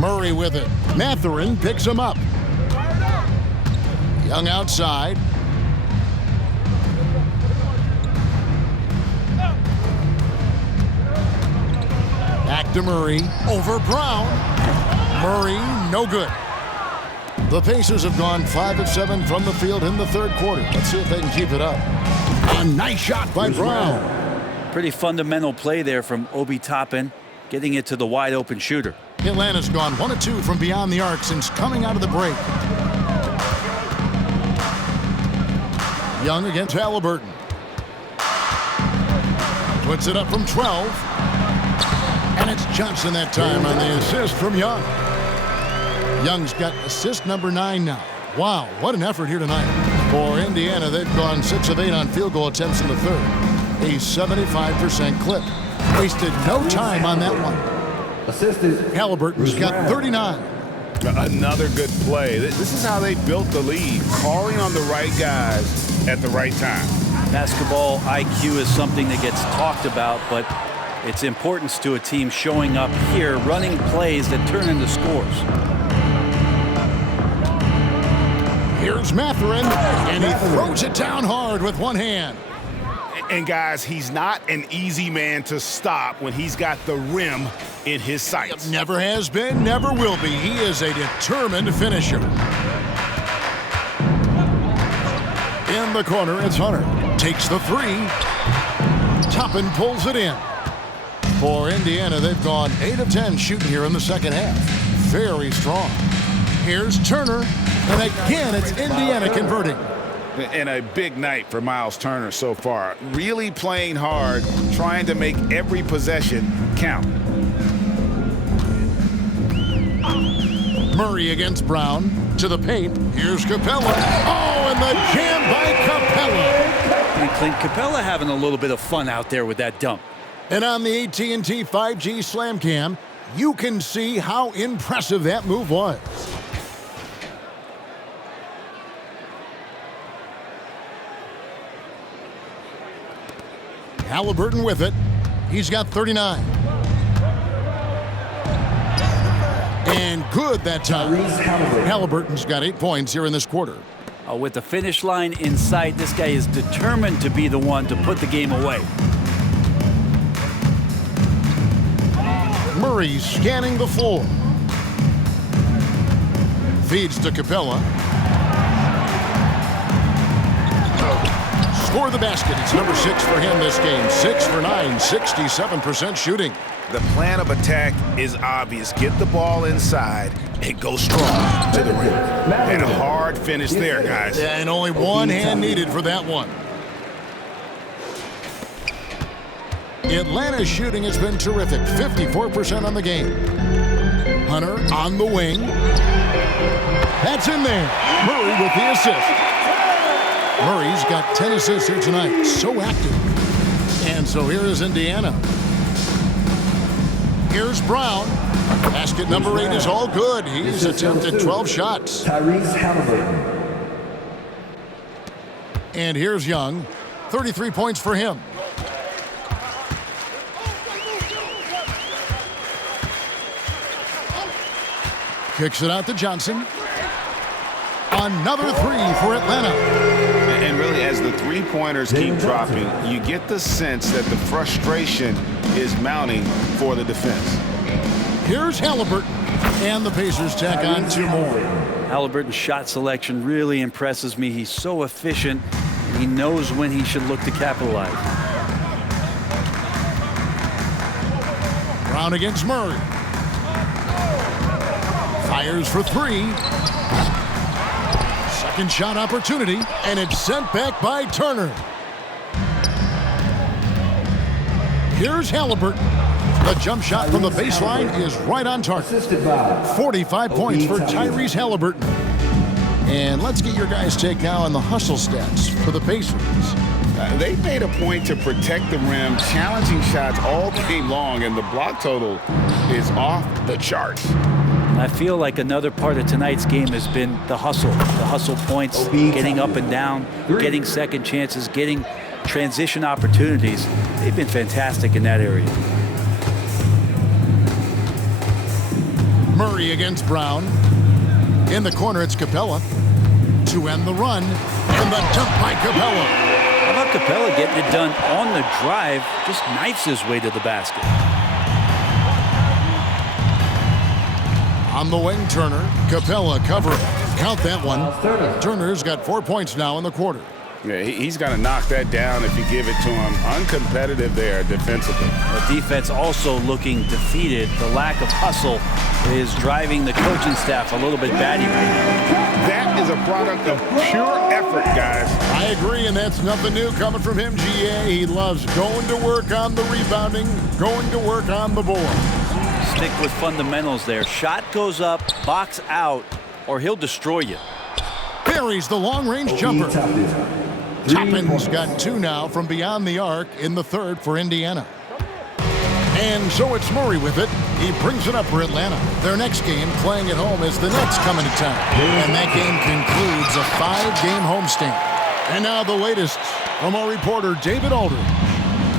Murray with it. Mathurin picks him up. Young outside. Back to Murray. Over Brown. Murray, no good. The Pacers have gone 5 of 7 from the field in the 3rd quarter. Let's see if they can keep it up. A nice shot by Brown. Pretty fundamental play there from Obi Toppin, getting it to the wide open shooter. Atlanta's gone 1 of 2 from beyond the arc since coming out of the break. Young against Haliburton. Puts it up from 12. And it's Johnson that time on the assist from Young. Young's got assist number 9 now. Wow, what an effort here tonight. For Indiana, they've gone 6 of 8 on field goal attempts in the 3rd. A 75% clip. Wasted no time on that one. Assisted. Haliburton's got 39. Another good play. This is how they built the lead, calling on the right guys at the right time. Basketball IQ is something that gets talked about, but its importance to a team showing up here, running plays that turn into scores. Here's Mathurin, and he throws it down hard with one hand. And guys, he's not an easy man to stop when he's got the rim in his sights. Never has been, never will be. He is a determined finisher. In the corner, it's Hunter. Takes the 3. Toppin pulls it in. For Indiana, they've gone 8 of 10 shooting here in the second half. Very strong. Here's Turner, and again, it's Indiana converting. And a big night for Miles Turner so far. Really playing hard, trying to make every possession count. Murray against Brown. To the paint. Here's Capella. Oh, and the jam by Capella. And Clint Capella having a little bit of fun out there with that dunk. And on the AT&T 5G Slam Cam, you can see how impressive that move was. Haliburton with it. He's got 39. And good that time. Haliburton's got 8 points here in this quarter. With the finish line in sight, this guy is determined to be the one to put the game away. Murray scanning the floor. Feeds to Capella. Score the basket. It's number 6 for him this game. 6 for 9, 67% shooting. The plan of attack is obvious. Get the ball inside and go strong to the rim. And a hard finish there, guys. Yeah, and only one hand needed for that one. Atlanta's shooting has been terrific, 54% on the game. Hunter on the wing. That's in there. Murray with the assist. Murray's got 10 assists here tonight. So active. And so here is Indiana. Here's Brown. Basket number 8 is all good. He's attempted 12 shots. Tyrese Haliburton. And here's Young. 33 points for him. Kicks it out to Johnson. Another 3 for Atlanta. And really, as the three-pointers keep dropping, you get the sense that the frustration is mounting for the defense. Here's Haliburton. And the Pacers tack on 2 more. Haliburton's shot selection really impresses me. He's so efficient. He knows when he should look to capitalize. Brown against Murray. Fires for 3. Second shot opportunity, and it's sent back by Turner. Here's Haliburton. The jump shot from the baseline is right on target. 45 points for Tyrese Haliburton. And let's get your guys' take now on the hustle stats for the Pacers. They made a point to protect the rim, challenging shots all game long, and the block total is off the charts. I feel like another part of tonight's game has been the hustle points, getting up and down, getting second chances, getting transition opportunities. They've been fantastic in that area. Murray against Brown. In the corner, it's Capella to end the run, and the dunk by Capella. How about Capella getting it done on the drive, just knifes his way to the basket. On the wing, Turner. Capella covering. Count that one. Turner's got 4 points now in the quarter. Yeah, he's got to knock that down if you give it to him. Uncompetitive there defensively. The defense also looking defeated. The lack of hustle is driving the coaching staff a little bit batty right now. That is a product of pure effort, guys. I agree, and that's nothing new coming from him, GA. He loves going to work on the rebounding, going to work on the board. Stick with fundamentals there. Shot goes up, box out, or he'll destroy you. Buries the long-range jumper. Toppin's got 2 now from beyond the arc in the third for Indiana. And so it's Murray with it. He brings it up for Atlanta. Their next game, playing at home, is the Nets coming to town. And that game concludes a 5-game homestand. And now the latest from our reporter, David Aldridge.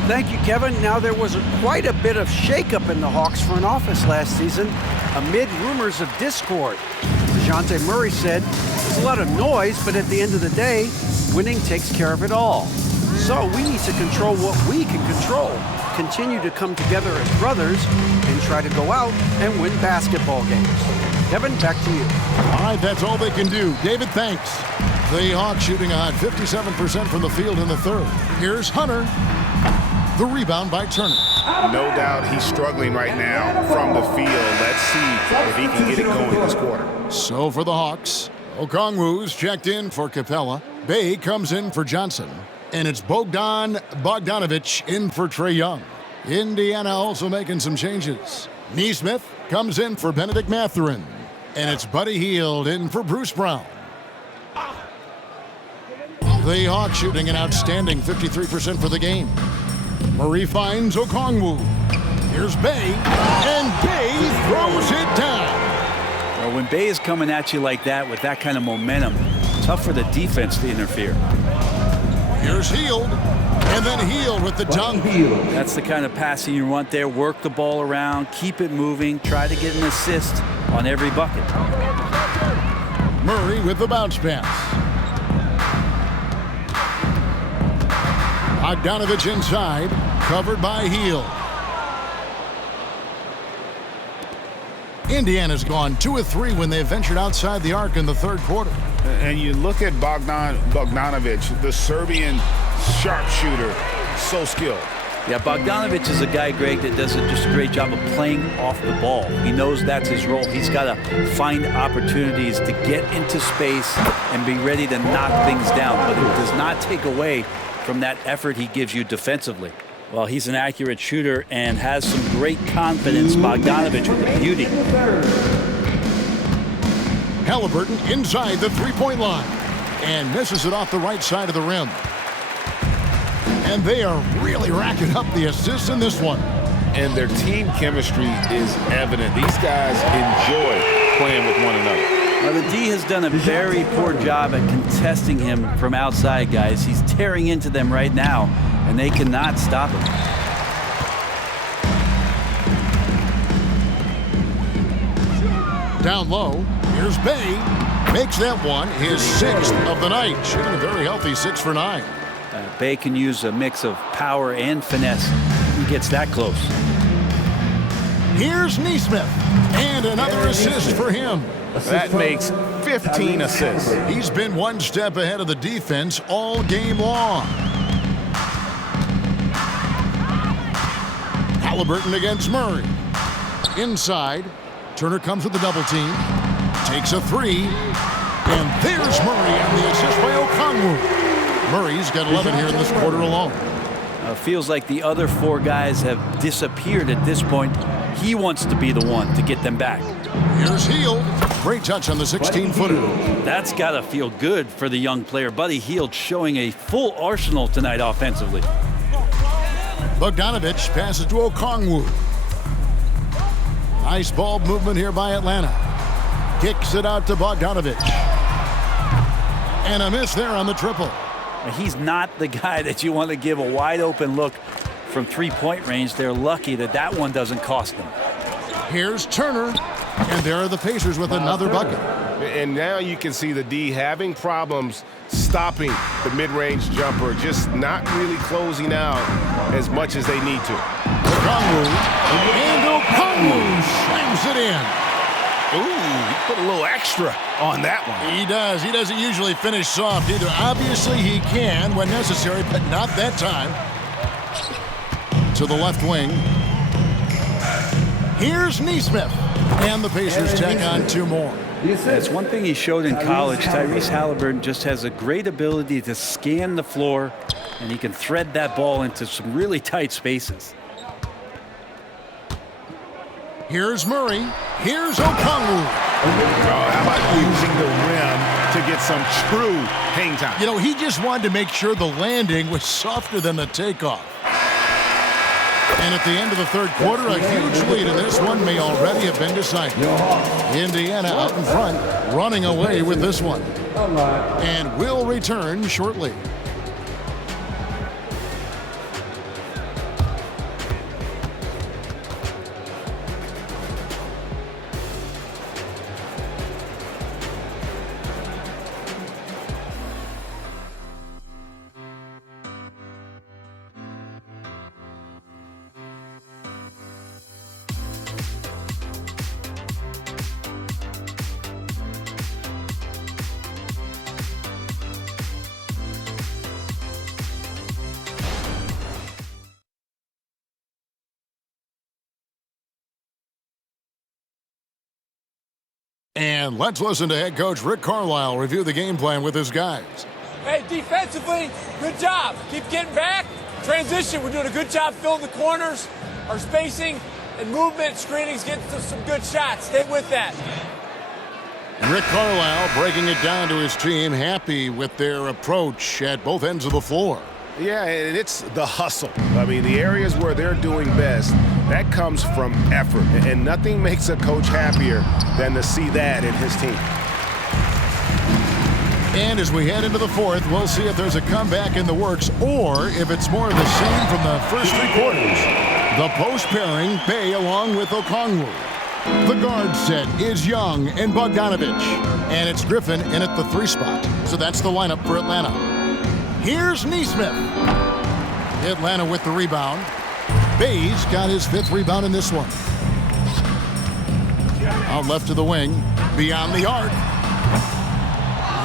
Thank you, Kevin. Now, there was quite a bit of shakeup in the Hawks front office last season amid rumors of discord. DeJounte Murray said, "There's a lot of noise, but at the end of the day, winning takes care of it all. So we need to control what we can control, continue to come together as brothers, and try to go out and win basketball games." Kevin, back to you. All right, that's all they can do. David, thanks. The Hawks shooting a hot 57% from the field in the third. Here's Hunter. The rebound by Turner. No doubt he's struggling right now from the field. Let's see if he can get it going this quarter. So for the Hawks, Okongwu's checked in for Capella. Bay comes in for Johnson. And it's Bogdanovic in for Trae Young. Indiana also making some changes. Nesmith comes in for Benedict Mathurin. And it's Buddy Hield in for Bruce Brown. The Hawks shooting an outstanding 53% for the game. Murray finds Okongwu. Here's Bay, and Bay throws it down. Well, when Bay is coming at you like that with that kind of momentum, tough for the defense to interfere. Here's Hield, and then Hield with the dunk. That's the kind of passing you want there. Work the ball around, keep it moving, try to get an assist on every bucket. Murray with the bounce pass. Bogdanovic inside, covered by Hield. Indiana's gone 2 of 3 when they ventured outside the arc in the third quarter. And you look at Bogdanovic, the Serbian sharpshooter, so skilled. Yeah, Bogdanovic is a guy, Greg, that does just a great job of playing off the ball. He knows that's his role. He's got to find opportunities to get into space and be ready to knock things down. But it does not take away from that effort he gives you defensively. Well, he's an accurate shooter and has some great confidence. Bogdanovich with the beauty. Haliburton inside the three-point line and misses it off the right side of the rim. And they are really racking up the assists in this one. And their team chemistry is evident. These guys enjoy playing with one another. Well, the D has done a very poor job at contesting him from outside, guys. He's tearing into them right now, and they cannot stop him. Down low, here's Bay. Makes that one his 6th of the night. Shooting a very healthy 6 for 9. Bay can use a mix of power and finesse. He gets that close. Here's Nesmith, and another assist for him. That makes 15 assists. He's been one step ahead of the defense all game long. Haliburton against Murray. Inside, Turner comes with the double team. Takes a 3. And there's Murray on the assist by Okongwu. Murray's got 11 here in this quarter alone. Feels like the other 4 guys have disappeared at this point. He wants to be the one to get them back. Here's Hield. Great touch on the 16-footer. That's got to feel good for the young player. Buddy Hield showing a full arsenal tonight offensively. Bogdanovich passes to Okongwu. Nice ball movement here by Atlanta. Kicks it out to Bogdanovich. And a miss there on the triple. He's not the guy that you want to give a wide open look from three-point range. They're lucky that that one doesn't cost them. Here's Turner, and there are the Pacers with another bucket. And now you can see the D having problems stopping the mid-range jumper, just not really closing out as much as they need to. Okongwu, and Okongwu slams it in. Ooh, he put a little extra on that one. He does. He doesn't usually finish soft either. Obviously, he can when necessary, but not that time. To the left wing. Here's Nesmith. And the Pacers tack on 2 more. That's one thing he showed in college. Tyrese Haliburton just has a great ability to scan the floor, and he can thread that ball into some really tight spaces. Here's Murray. Here's Okongwu. How about using the rim to get some true hang time? You know, he just wanted to make sure the landing was softer than the takeoff. And at the end of the third quarter, a huge lead in this one may already have been decided. Indiana out in front, running away with this one. And will return shortly. And let's listen to head coach Rick Carlisle review the game plan with his guys. Hey, defensively, good job. Keep getting back. Transition, we're doing a good job filling the corners. Our spacing and movement, screenings, getting some good shots. Stay with that. Rick Carlisle breaking it down to his team, happy with their approach at both ends of the floor. Yeah, and it's the hustle. I mean, the areas where they're doing best, that comes from effort. And nothing makes a coach happier than to see that in his team. And as we head into the fourth, we'll see if there's a comeback in the works or if it's more of the same from the first 3 quarters. The post pairing, Bay along with Okongwu. The guard set is Young and Bogdanovich. And it's Griffin in at the 3 spot. So that's the lineup for Atlanta. Here's Nesmith. Atlanta with the rebound. Bay's got his 5th rebound in this one. Out left to the wing. Beyond the arc.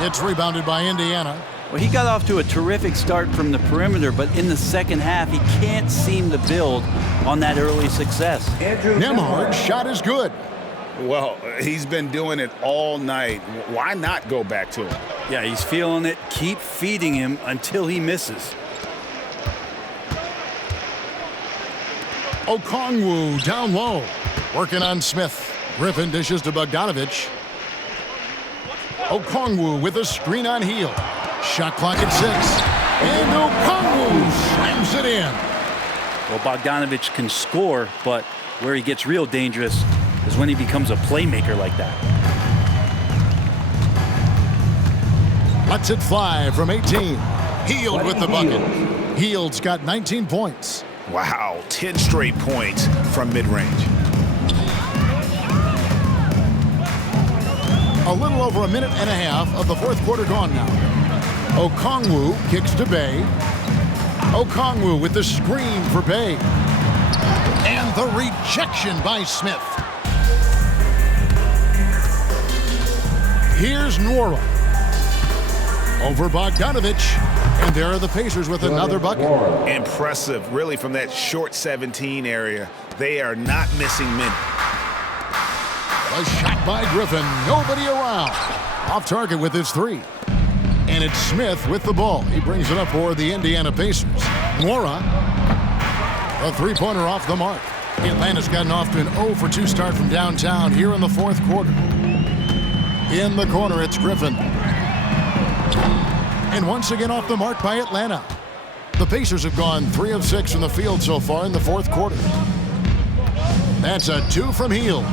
It's rebounded by Indiana. Well, he got off to a terrific start from the perimeter, but in the second half, he can't seem to build on that early success. Nembhard's shot is good. Well, he's been doing it all night. Why not go back to him? Yeah, he's feeling it. Keep feeding him until he misses. Okongwu down low. Working on Smith. Griffin dishes to Bogdanovich. Okongwu with a screen on Hield. Shot clock at 6. And Okongwu slams it in. Well, Bogdanovich can score, but where he gets real dangerous is when he becomes a playmaker like that. Lets it fly from 18. Hield with the bucket. Hield's got 19 points. Wow, 10 straight points from mid-range. A little over a minute and a half of the fourth quarter gone now. Okongwu kicks to Bay. Okongwu with the screen for Bay. And the rejection by Smith. Here's Nwora. Over Bogdanovich. And there are the Pacers with another bucket. Impressive, really, from that short 17 area. They are not missing many. A shot by Griffin. Nobody around. Off target with his 3. And it's Smith with the ball. He brings it up for the Indiana Pacers. Nwora. A three-pointer off the mark. Atlanta's gotten off to an 0-for-2 start from downtown here in the fourth quarter. In the corner, it's Griffin. And once again off the mark by Atlanta. The Pacers have gone 3 of 6 from the field so far in the fourth quarter. That's a 2 from Hield.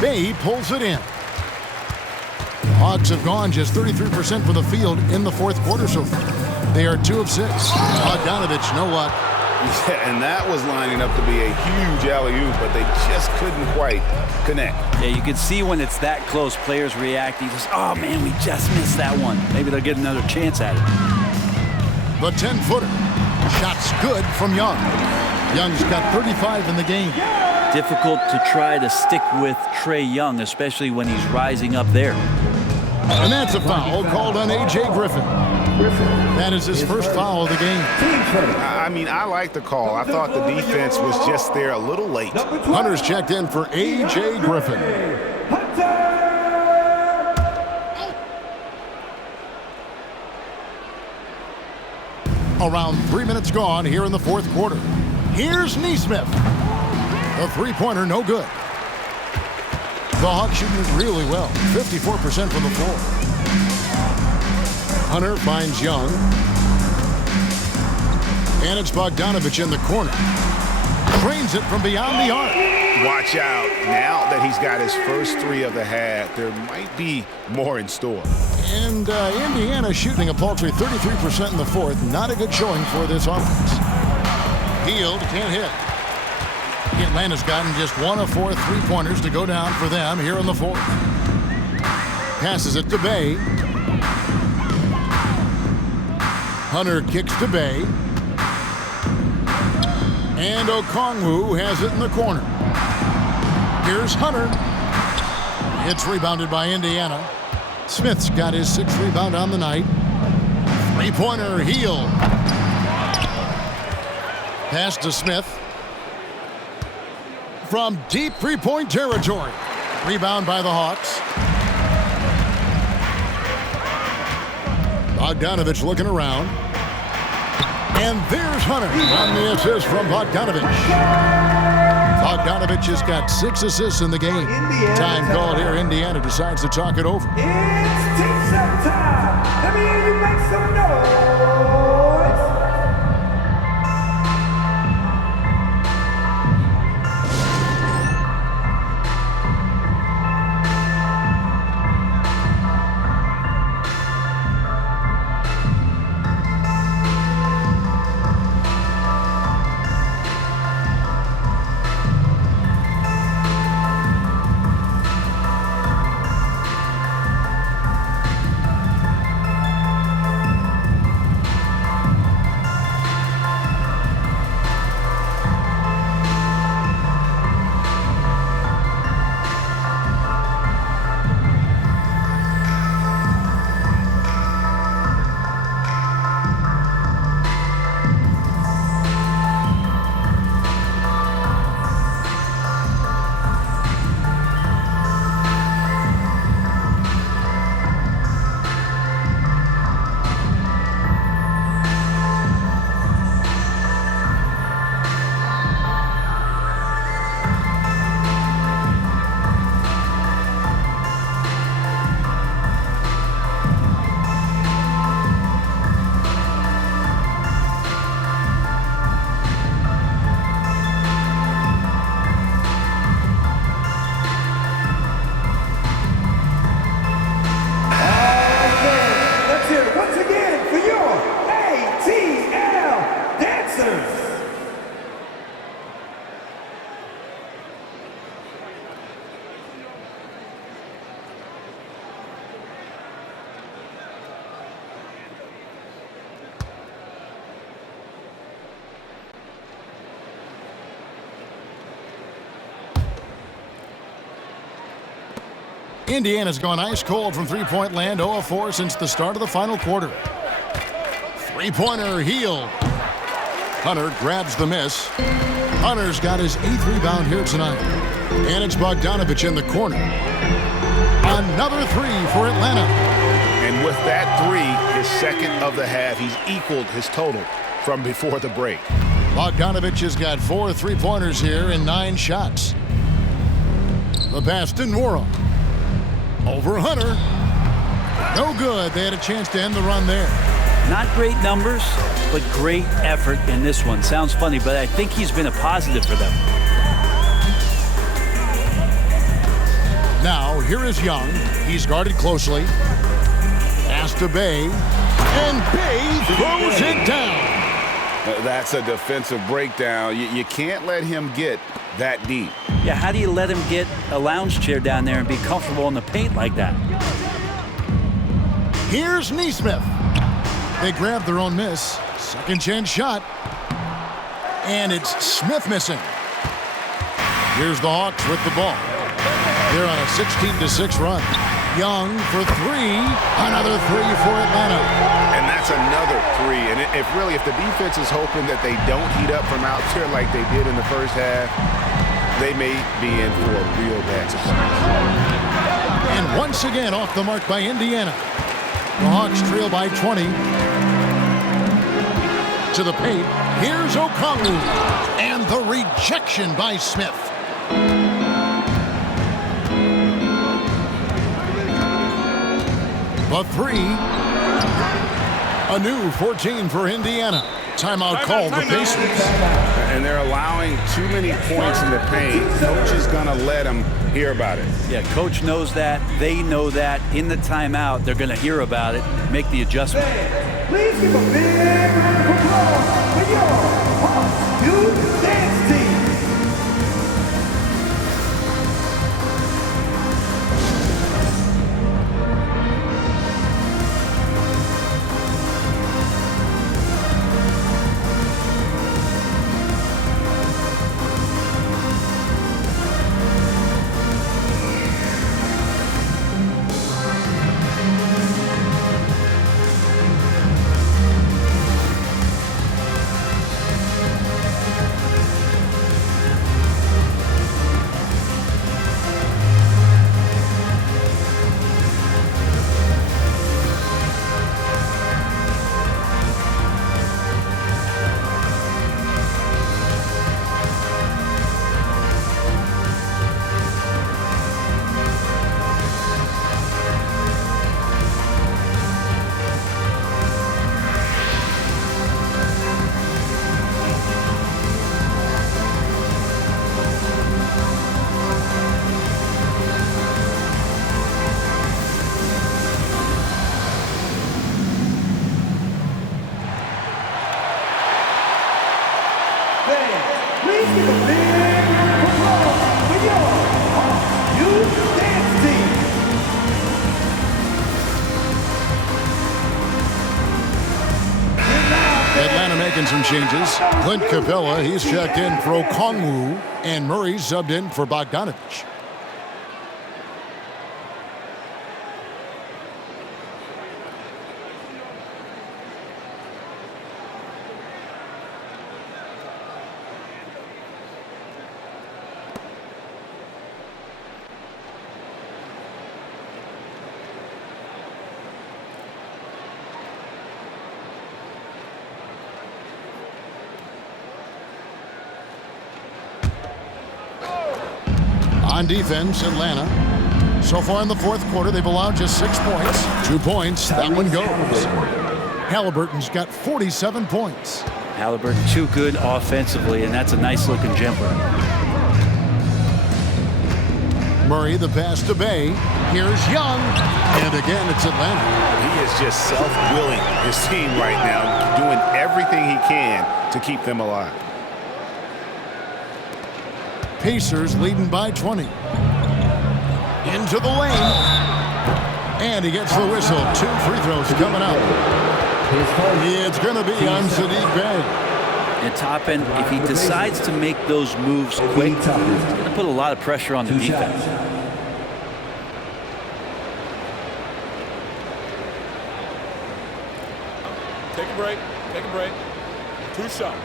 Bay pulls it in. Hawks have gone just 33% from the field in the fourth quarter so far. They are 2 of 6. Bogdanovich, no luck. Yeah, and that was lining up to be a huge alley-oop, but they just couldn't quite connect. Yeah, you can see when it's that close, players react. Just, oh, man, we just missed that one. Maybe they'll get another chance at it. The 10-footer. Shot's good from Young. Young's got 35 in the game. Difficult to try to stick with Trae Young, especially when he's rising up there. And that's a foul called on A.J. Griffin. That is his first foul of the game. I mean, I like the call. I thought the defense was just there a little late. Hunter's checked in for A.J. Griffin. Around 3 minutes gone here in the fourth quarter. Here's Nesmith. The three-pointer, no good. The Hawks shooting it really well. 54% from the floor. Hunter finds Young. And it's Bogdanovich in the corner. Drains it from beyond the arc. Watch out. Now that he's got his first 3 of the half, there might be more in store. And Indiana shooting a paltry 33% in the fourth. Not a good showing for this offense. Hield can't hit. Atlanta's gotten just 1 of 4 three-pointers to go down for them here in the fourth. Passes it to Bay. Hunter kicks to Bay. And Okongwu has it in the corner. Here's Hunter. It's rebounded by Indiana. Smith's got his 6th rebound on the night. Three-pointer, Hield. Pass to Smith. From deep three-point territory. Rebound by the Hawks. Bogdanovich looking around. And there's Hunter on the assist from Bogdanovich. Bogdanovich has got 6 assists in the game. Time called here. Indiana decides to talk it over. It's team-up time. Let me hear you make some noise. Indiana's gone ice cold from three-point land, 0 of 4 since the start of the final quarter. Three-pointer Heel. Hunter grabs the miss. Hunter's got his 8th rebound here tonight. And it's Bogdanovich in the corner. Another three for Atlanta. And with that three, his second of the half, he's equaled his total from before the break. Bogdanovich has got 4 three-pointers here and 9 shots. The pass to Nwora. Over Hunter. No good. They had a chance to end the run there. Not great numbers, but great effort in this one. Sounds funny, but I think he's been a positive for them. Now, here is Young. He's guarded closely. Pass to Bay. And Bay throws it down. That's a defensive breakdown. You can't let him get that deep. Yeah, how do you let him get a lounge chair down there and be comfortable in the paint like that? Here's Nesmith. They grab their own miss. Second chance shot. And it's Smith missing. Here's the Hawks with the ball. They're on a 16-6 run. Young for three. Another three for Atlanta. And that's another three. And if the defense is hoping that they don't heat up from out there like they did in the first half, they may be in for a real bad surprise. And once again off the mark by Indiana. The Hawks trail by 20. To the paint. Here's Okongwu. And the rejection by Smith. The three. A new 14 for Indiana. Timeout called the Pacers. And they're allowing too many points in the paint. Coach is going to let them hear about it. Yeah, coach knows that. They know that. In the timeout, they're going to hear about it, make the adjustment. Please give a big round of applause for your Hawks Youth Dance Team. Please give a big round of applause for your Hawks Youth Dance Team. Atlanta making some changes. Clint Capella, he's checked in for Okongwu, and Murray subbed in for Bogdanovich. On defense, Atlanta. So far in the fourth quarter, they've allowed just 6 points. 2 points, that one goes. Haliburton's got 47 points. Haliburton too good offensively, and that's a nice-looking jumper. Murray, the pass to Bay. Here's Young. And again, it's Atlanta. He is just self-willing his team right now, doing everything he can to keep them alive. Pacers leading by 20. Into the lane. And he gets the whistle. 2 free throws coming up. It's going to be on Sadiq Bey. And Toppin, if he decides to make those moves quick, he's going to put a lot of pressure on the defense. Take a break. Take a break. 2 shots.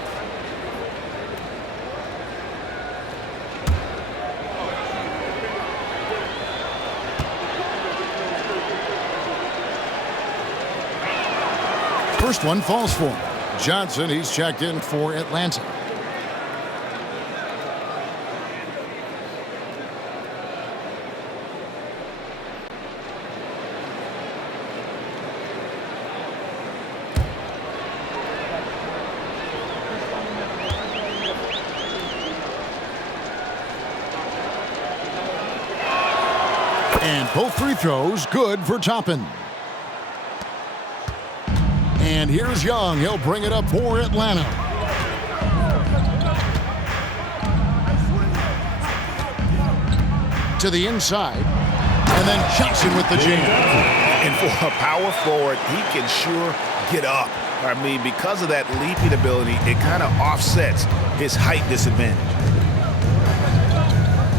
First one falls for him. Johnson, he's checked in for Atlanta. And both free throws good for Toppin. And here's Young. He'll bring it up for Atlanta. To the inside. And then Johnson with the jam. And for a power forward, he can sure get up. I mean, because of that leaping ability, it kind of offsets his height disadvantage.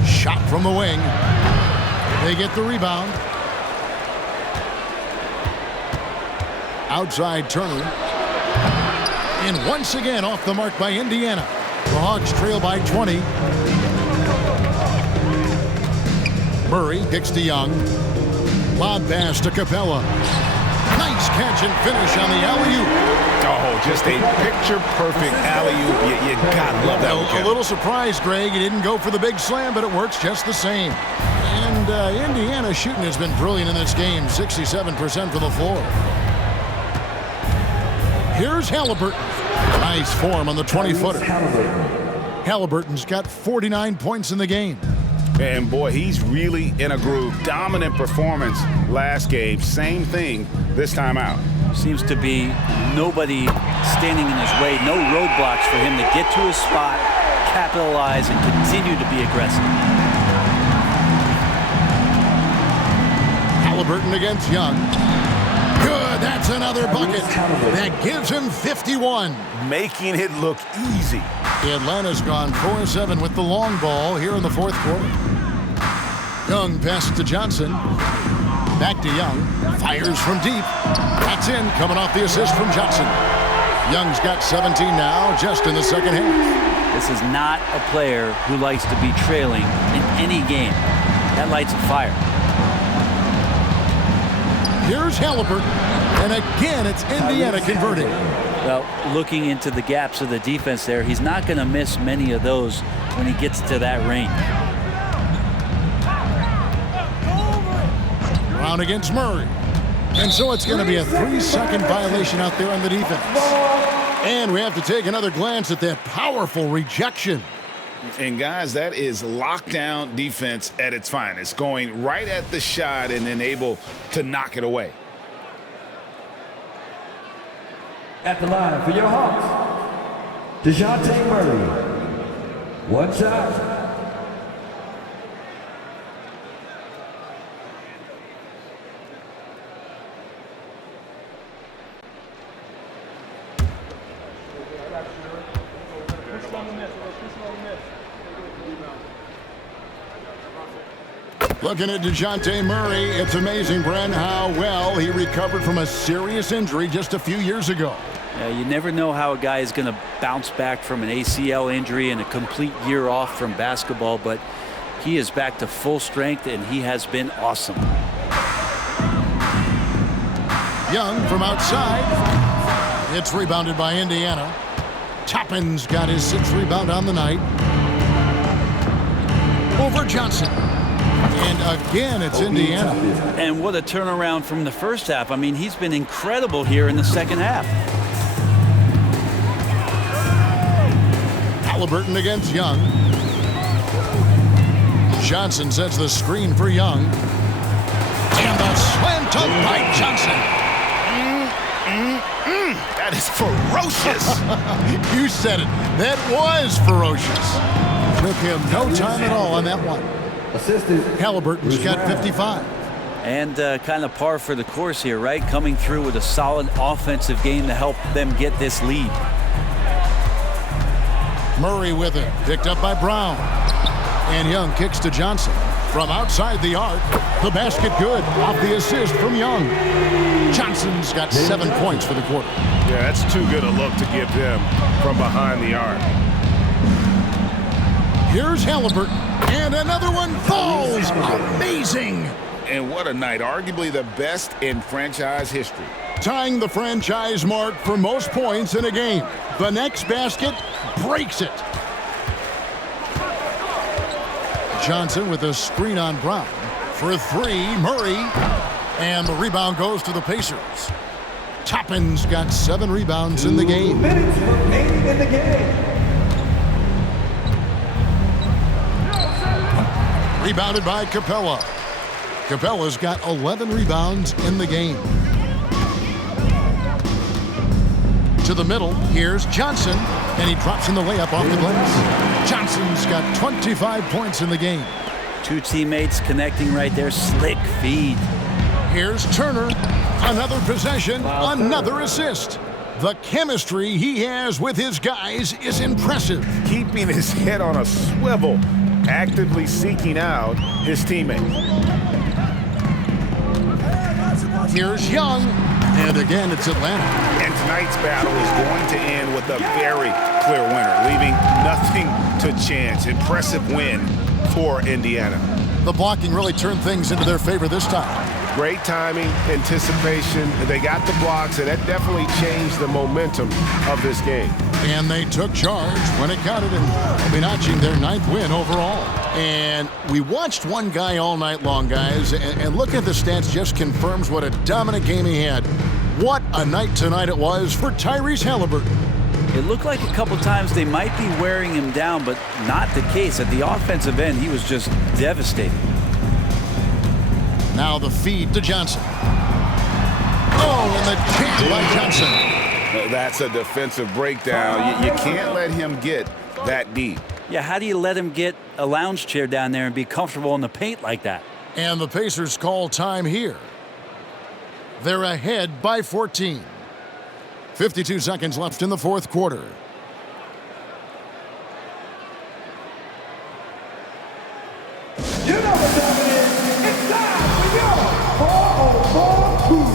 Shot from the wing. They get the rebound. Outside Turner. And once again off the mark by Indiana. The Hawks trail by 20. Murray kicks to Young. Lob pass to Capella. Nice catch and finish on the alley-oop. Oh, just a picture-perfect alley-oop. You gotta love that one. A little surprised, Greg. He didn't go for the big slam, but it works just the same. And Indiana shooting has been brilliant in this game. 67% for the floor. Here's Haliburton. Nice form on the 20-footer. Haliburton's got 49 points in the game. And boy, he's really in a groove. Dominant performance last game. Same thing this time out. Seems to be nobody standing in his way. No roadblocks for him to get to his spot, capitalize, and continue to be aggressive. Haliburton against Young. Good, that's another bucket. That gives him 51. Making it look easy. Atlanta's gone 4-7 with the long ball here in the fourth quarter. Young passes to Johnson. Back to Young. Fires from deep. That's in, coming off the assist from Johnson. Young's got 17 now, just in the second half. This is not a player who likes to be trailing in any game. That lights a fire. Here's Haliburton. And again, it's Indiana converting. Well, looking into the gaps of the defense there, he's not going to miss many of those when he gets to that range. Brown against Murray. And so it's going to be a 3-second violation out there on the defense. And we have to take another glance at that powerful rejection. And guys, that is lockdown defense at its finest. Going right at the shot and then able to knock it away. At the line for your Hawks, DeJounte Murray. 1 shot. Looking at DeJounte Murray, it's amazing, Brent, how well he recovered from a serious injury just a few years ago. You never know how a guy is going to bounce back from an ACL injury and a complete year off from basketball, but he is back to full strength, and he has been awesome. Young from outside. It's rebounded by Indiana. Toppin's got his 6th rebound on the night. Over Johnson. And again, it's Indiana. And what a turnaround from the first half. I mean, he's been incredible here in the second half. Haliburton against Young. Johnson sets the screen for Young. And the slam dunk by Johnson. That is ferocious. You said it. That was ferocious. Took him no time at all on that one. Haliburton's got 55. And kind of par for the course here, right? Coming through with a solid offensive game to help them get this lead. Murray with it. Picked up by Brown. And Young kicks to Johnson. From outside the arc, the basket good. Off the assist from Young. Johnson's got 7 points for the quarter. Yeah, that's too good a look to give them from behind the arc. Here's Haliburton. And another one falls. Amazing. And what a night. Arguably the best in franchise history. Tying the franchise mark for most points in a game. The next basket breaks it. Johnson with a screen on Brown. For 3, Murray. And the rebound goes to the Pacers. Toppin's got 7 rebounds in the game. 2 minutes remaining in the game. Rebounded by Capella. Capella's got 11 rebounds in the game. To the middle, here's Johnson, and he drops in the layup off the glass. Johnson's got 25 points in the game. 2 teammates connecting right there. Slick feed. Here's Turner. Another possession, another assist. The chemistry he has with his guys is impressive. Keeping his head on a swivel, actively seeking out his teammates. Here's Young. And again, it's Atlanta. And tonight's battle is going to end with a very clear winner, leaving nothing to chance. Impressive win for Indiana. The blocking really turned things into their favor this time. Great timing, anticipation. They got the blocks, and that definitely changed the momentum of this game. And they took charge when it counted, and they'll be notching their 9th win overall. And we watched one guy all night long, guys, and looking at the stats just confirms what a dominant game he had. What a night tonight it was for Tyrese Haliburton. It looked like a couple times they might be wearing him down, but not the case. At the offensive end, he was just devastating. Now the feed to Johnson. Oh, and the chance by Johnson. That's a defensive breakdown. You can't let him get that deep. Yeah, how do you let him get a lounge chair down there and be comfortable in the paint like that? And the Pacers call time here. They're ahead by 14. 52 seconds left in the 4th quarter. You know what time it is. It's time for your 404 Crew.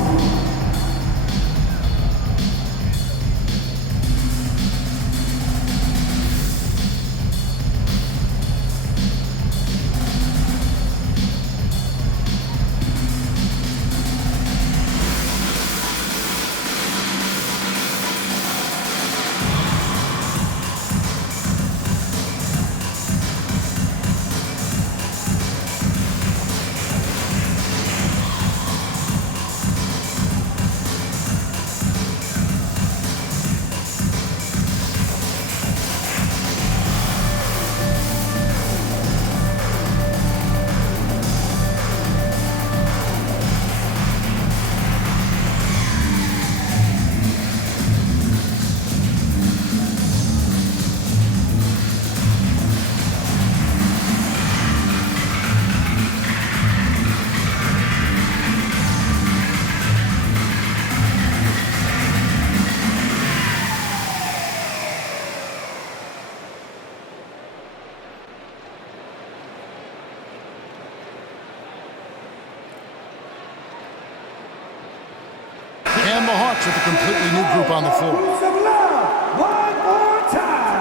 And the Hawks with a completely new group on the floor. Some love. One more time.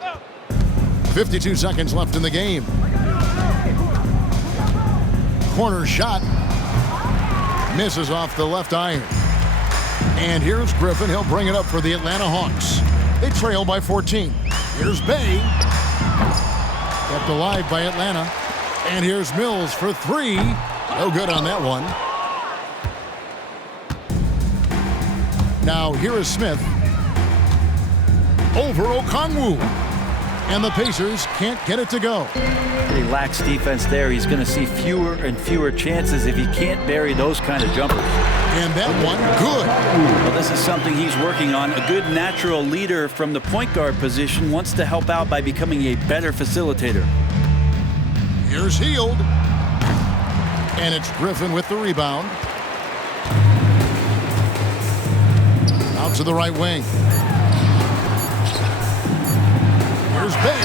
Oh. 52 seconds left in the game. Corner shot. Misses off the left iron. And here's Griffin. He'll bring it up for the Atlanta Hawks. They trail by 14. Here's Bay. Kept alive by Atlanta. And here's Mills for 3. No good on that one. Now here is Smith. Over Okongwu. and the Pacers can't get it to go. He lacks defense there. He's going to see fewer and fewer chances if he can't bury those kind of jumpers. And that one, good. Well, this is something he's working on. A good natural leader from the point guard position wants to help out by becoming a better facilitator. Here's Hield. And it's Griffin with the rebound. Out to the right wing. Here's Bay.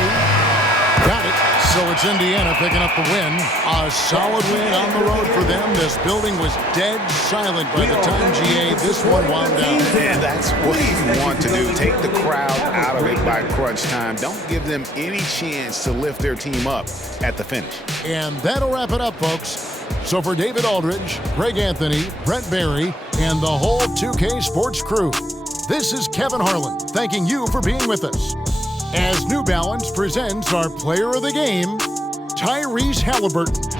Got it. So it's Indiana picking up the win. A solid win on the road for them. This building was dead silent by the time, GA, this one wound down. And that's what you want to do. Take the crowd out of it by crunch time. Don't give them any chance to lift their team up at the finish. And that'll wrap it up, folks. So for David Aldridge, Greg Anthony, Brett Barry, and the whole 2K Sports crew, this is Kevin Harlan thanking you for being with us. As New Balance presents our player of the game, Tyrese Haliburton.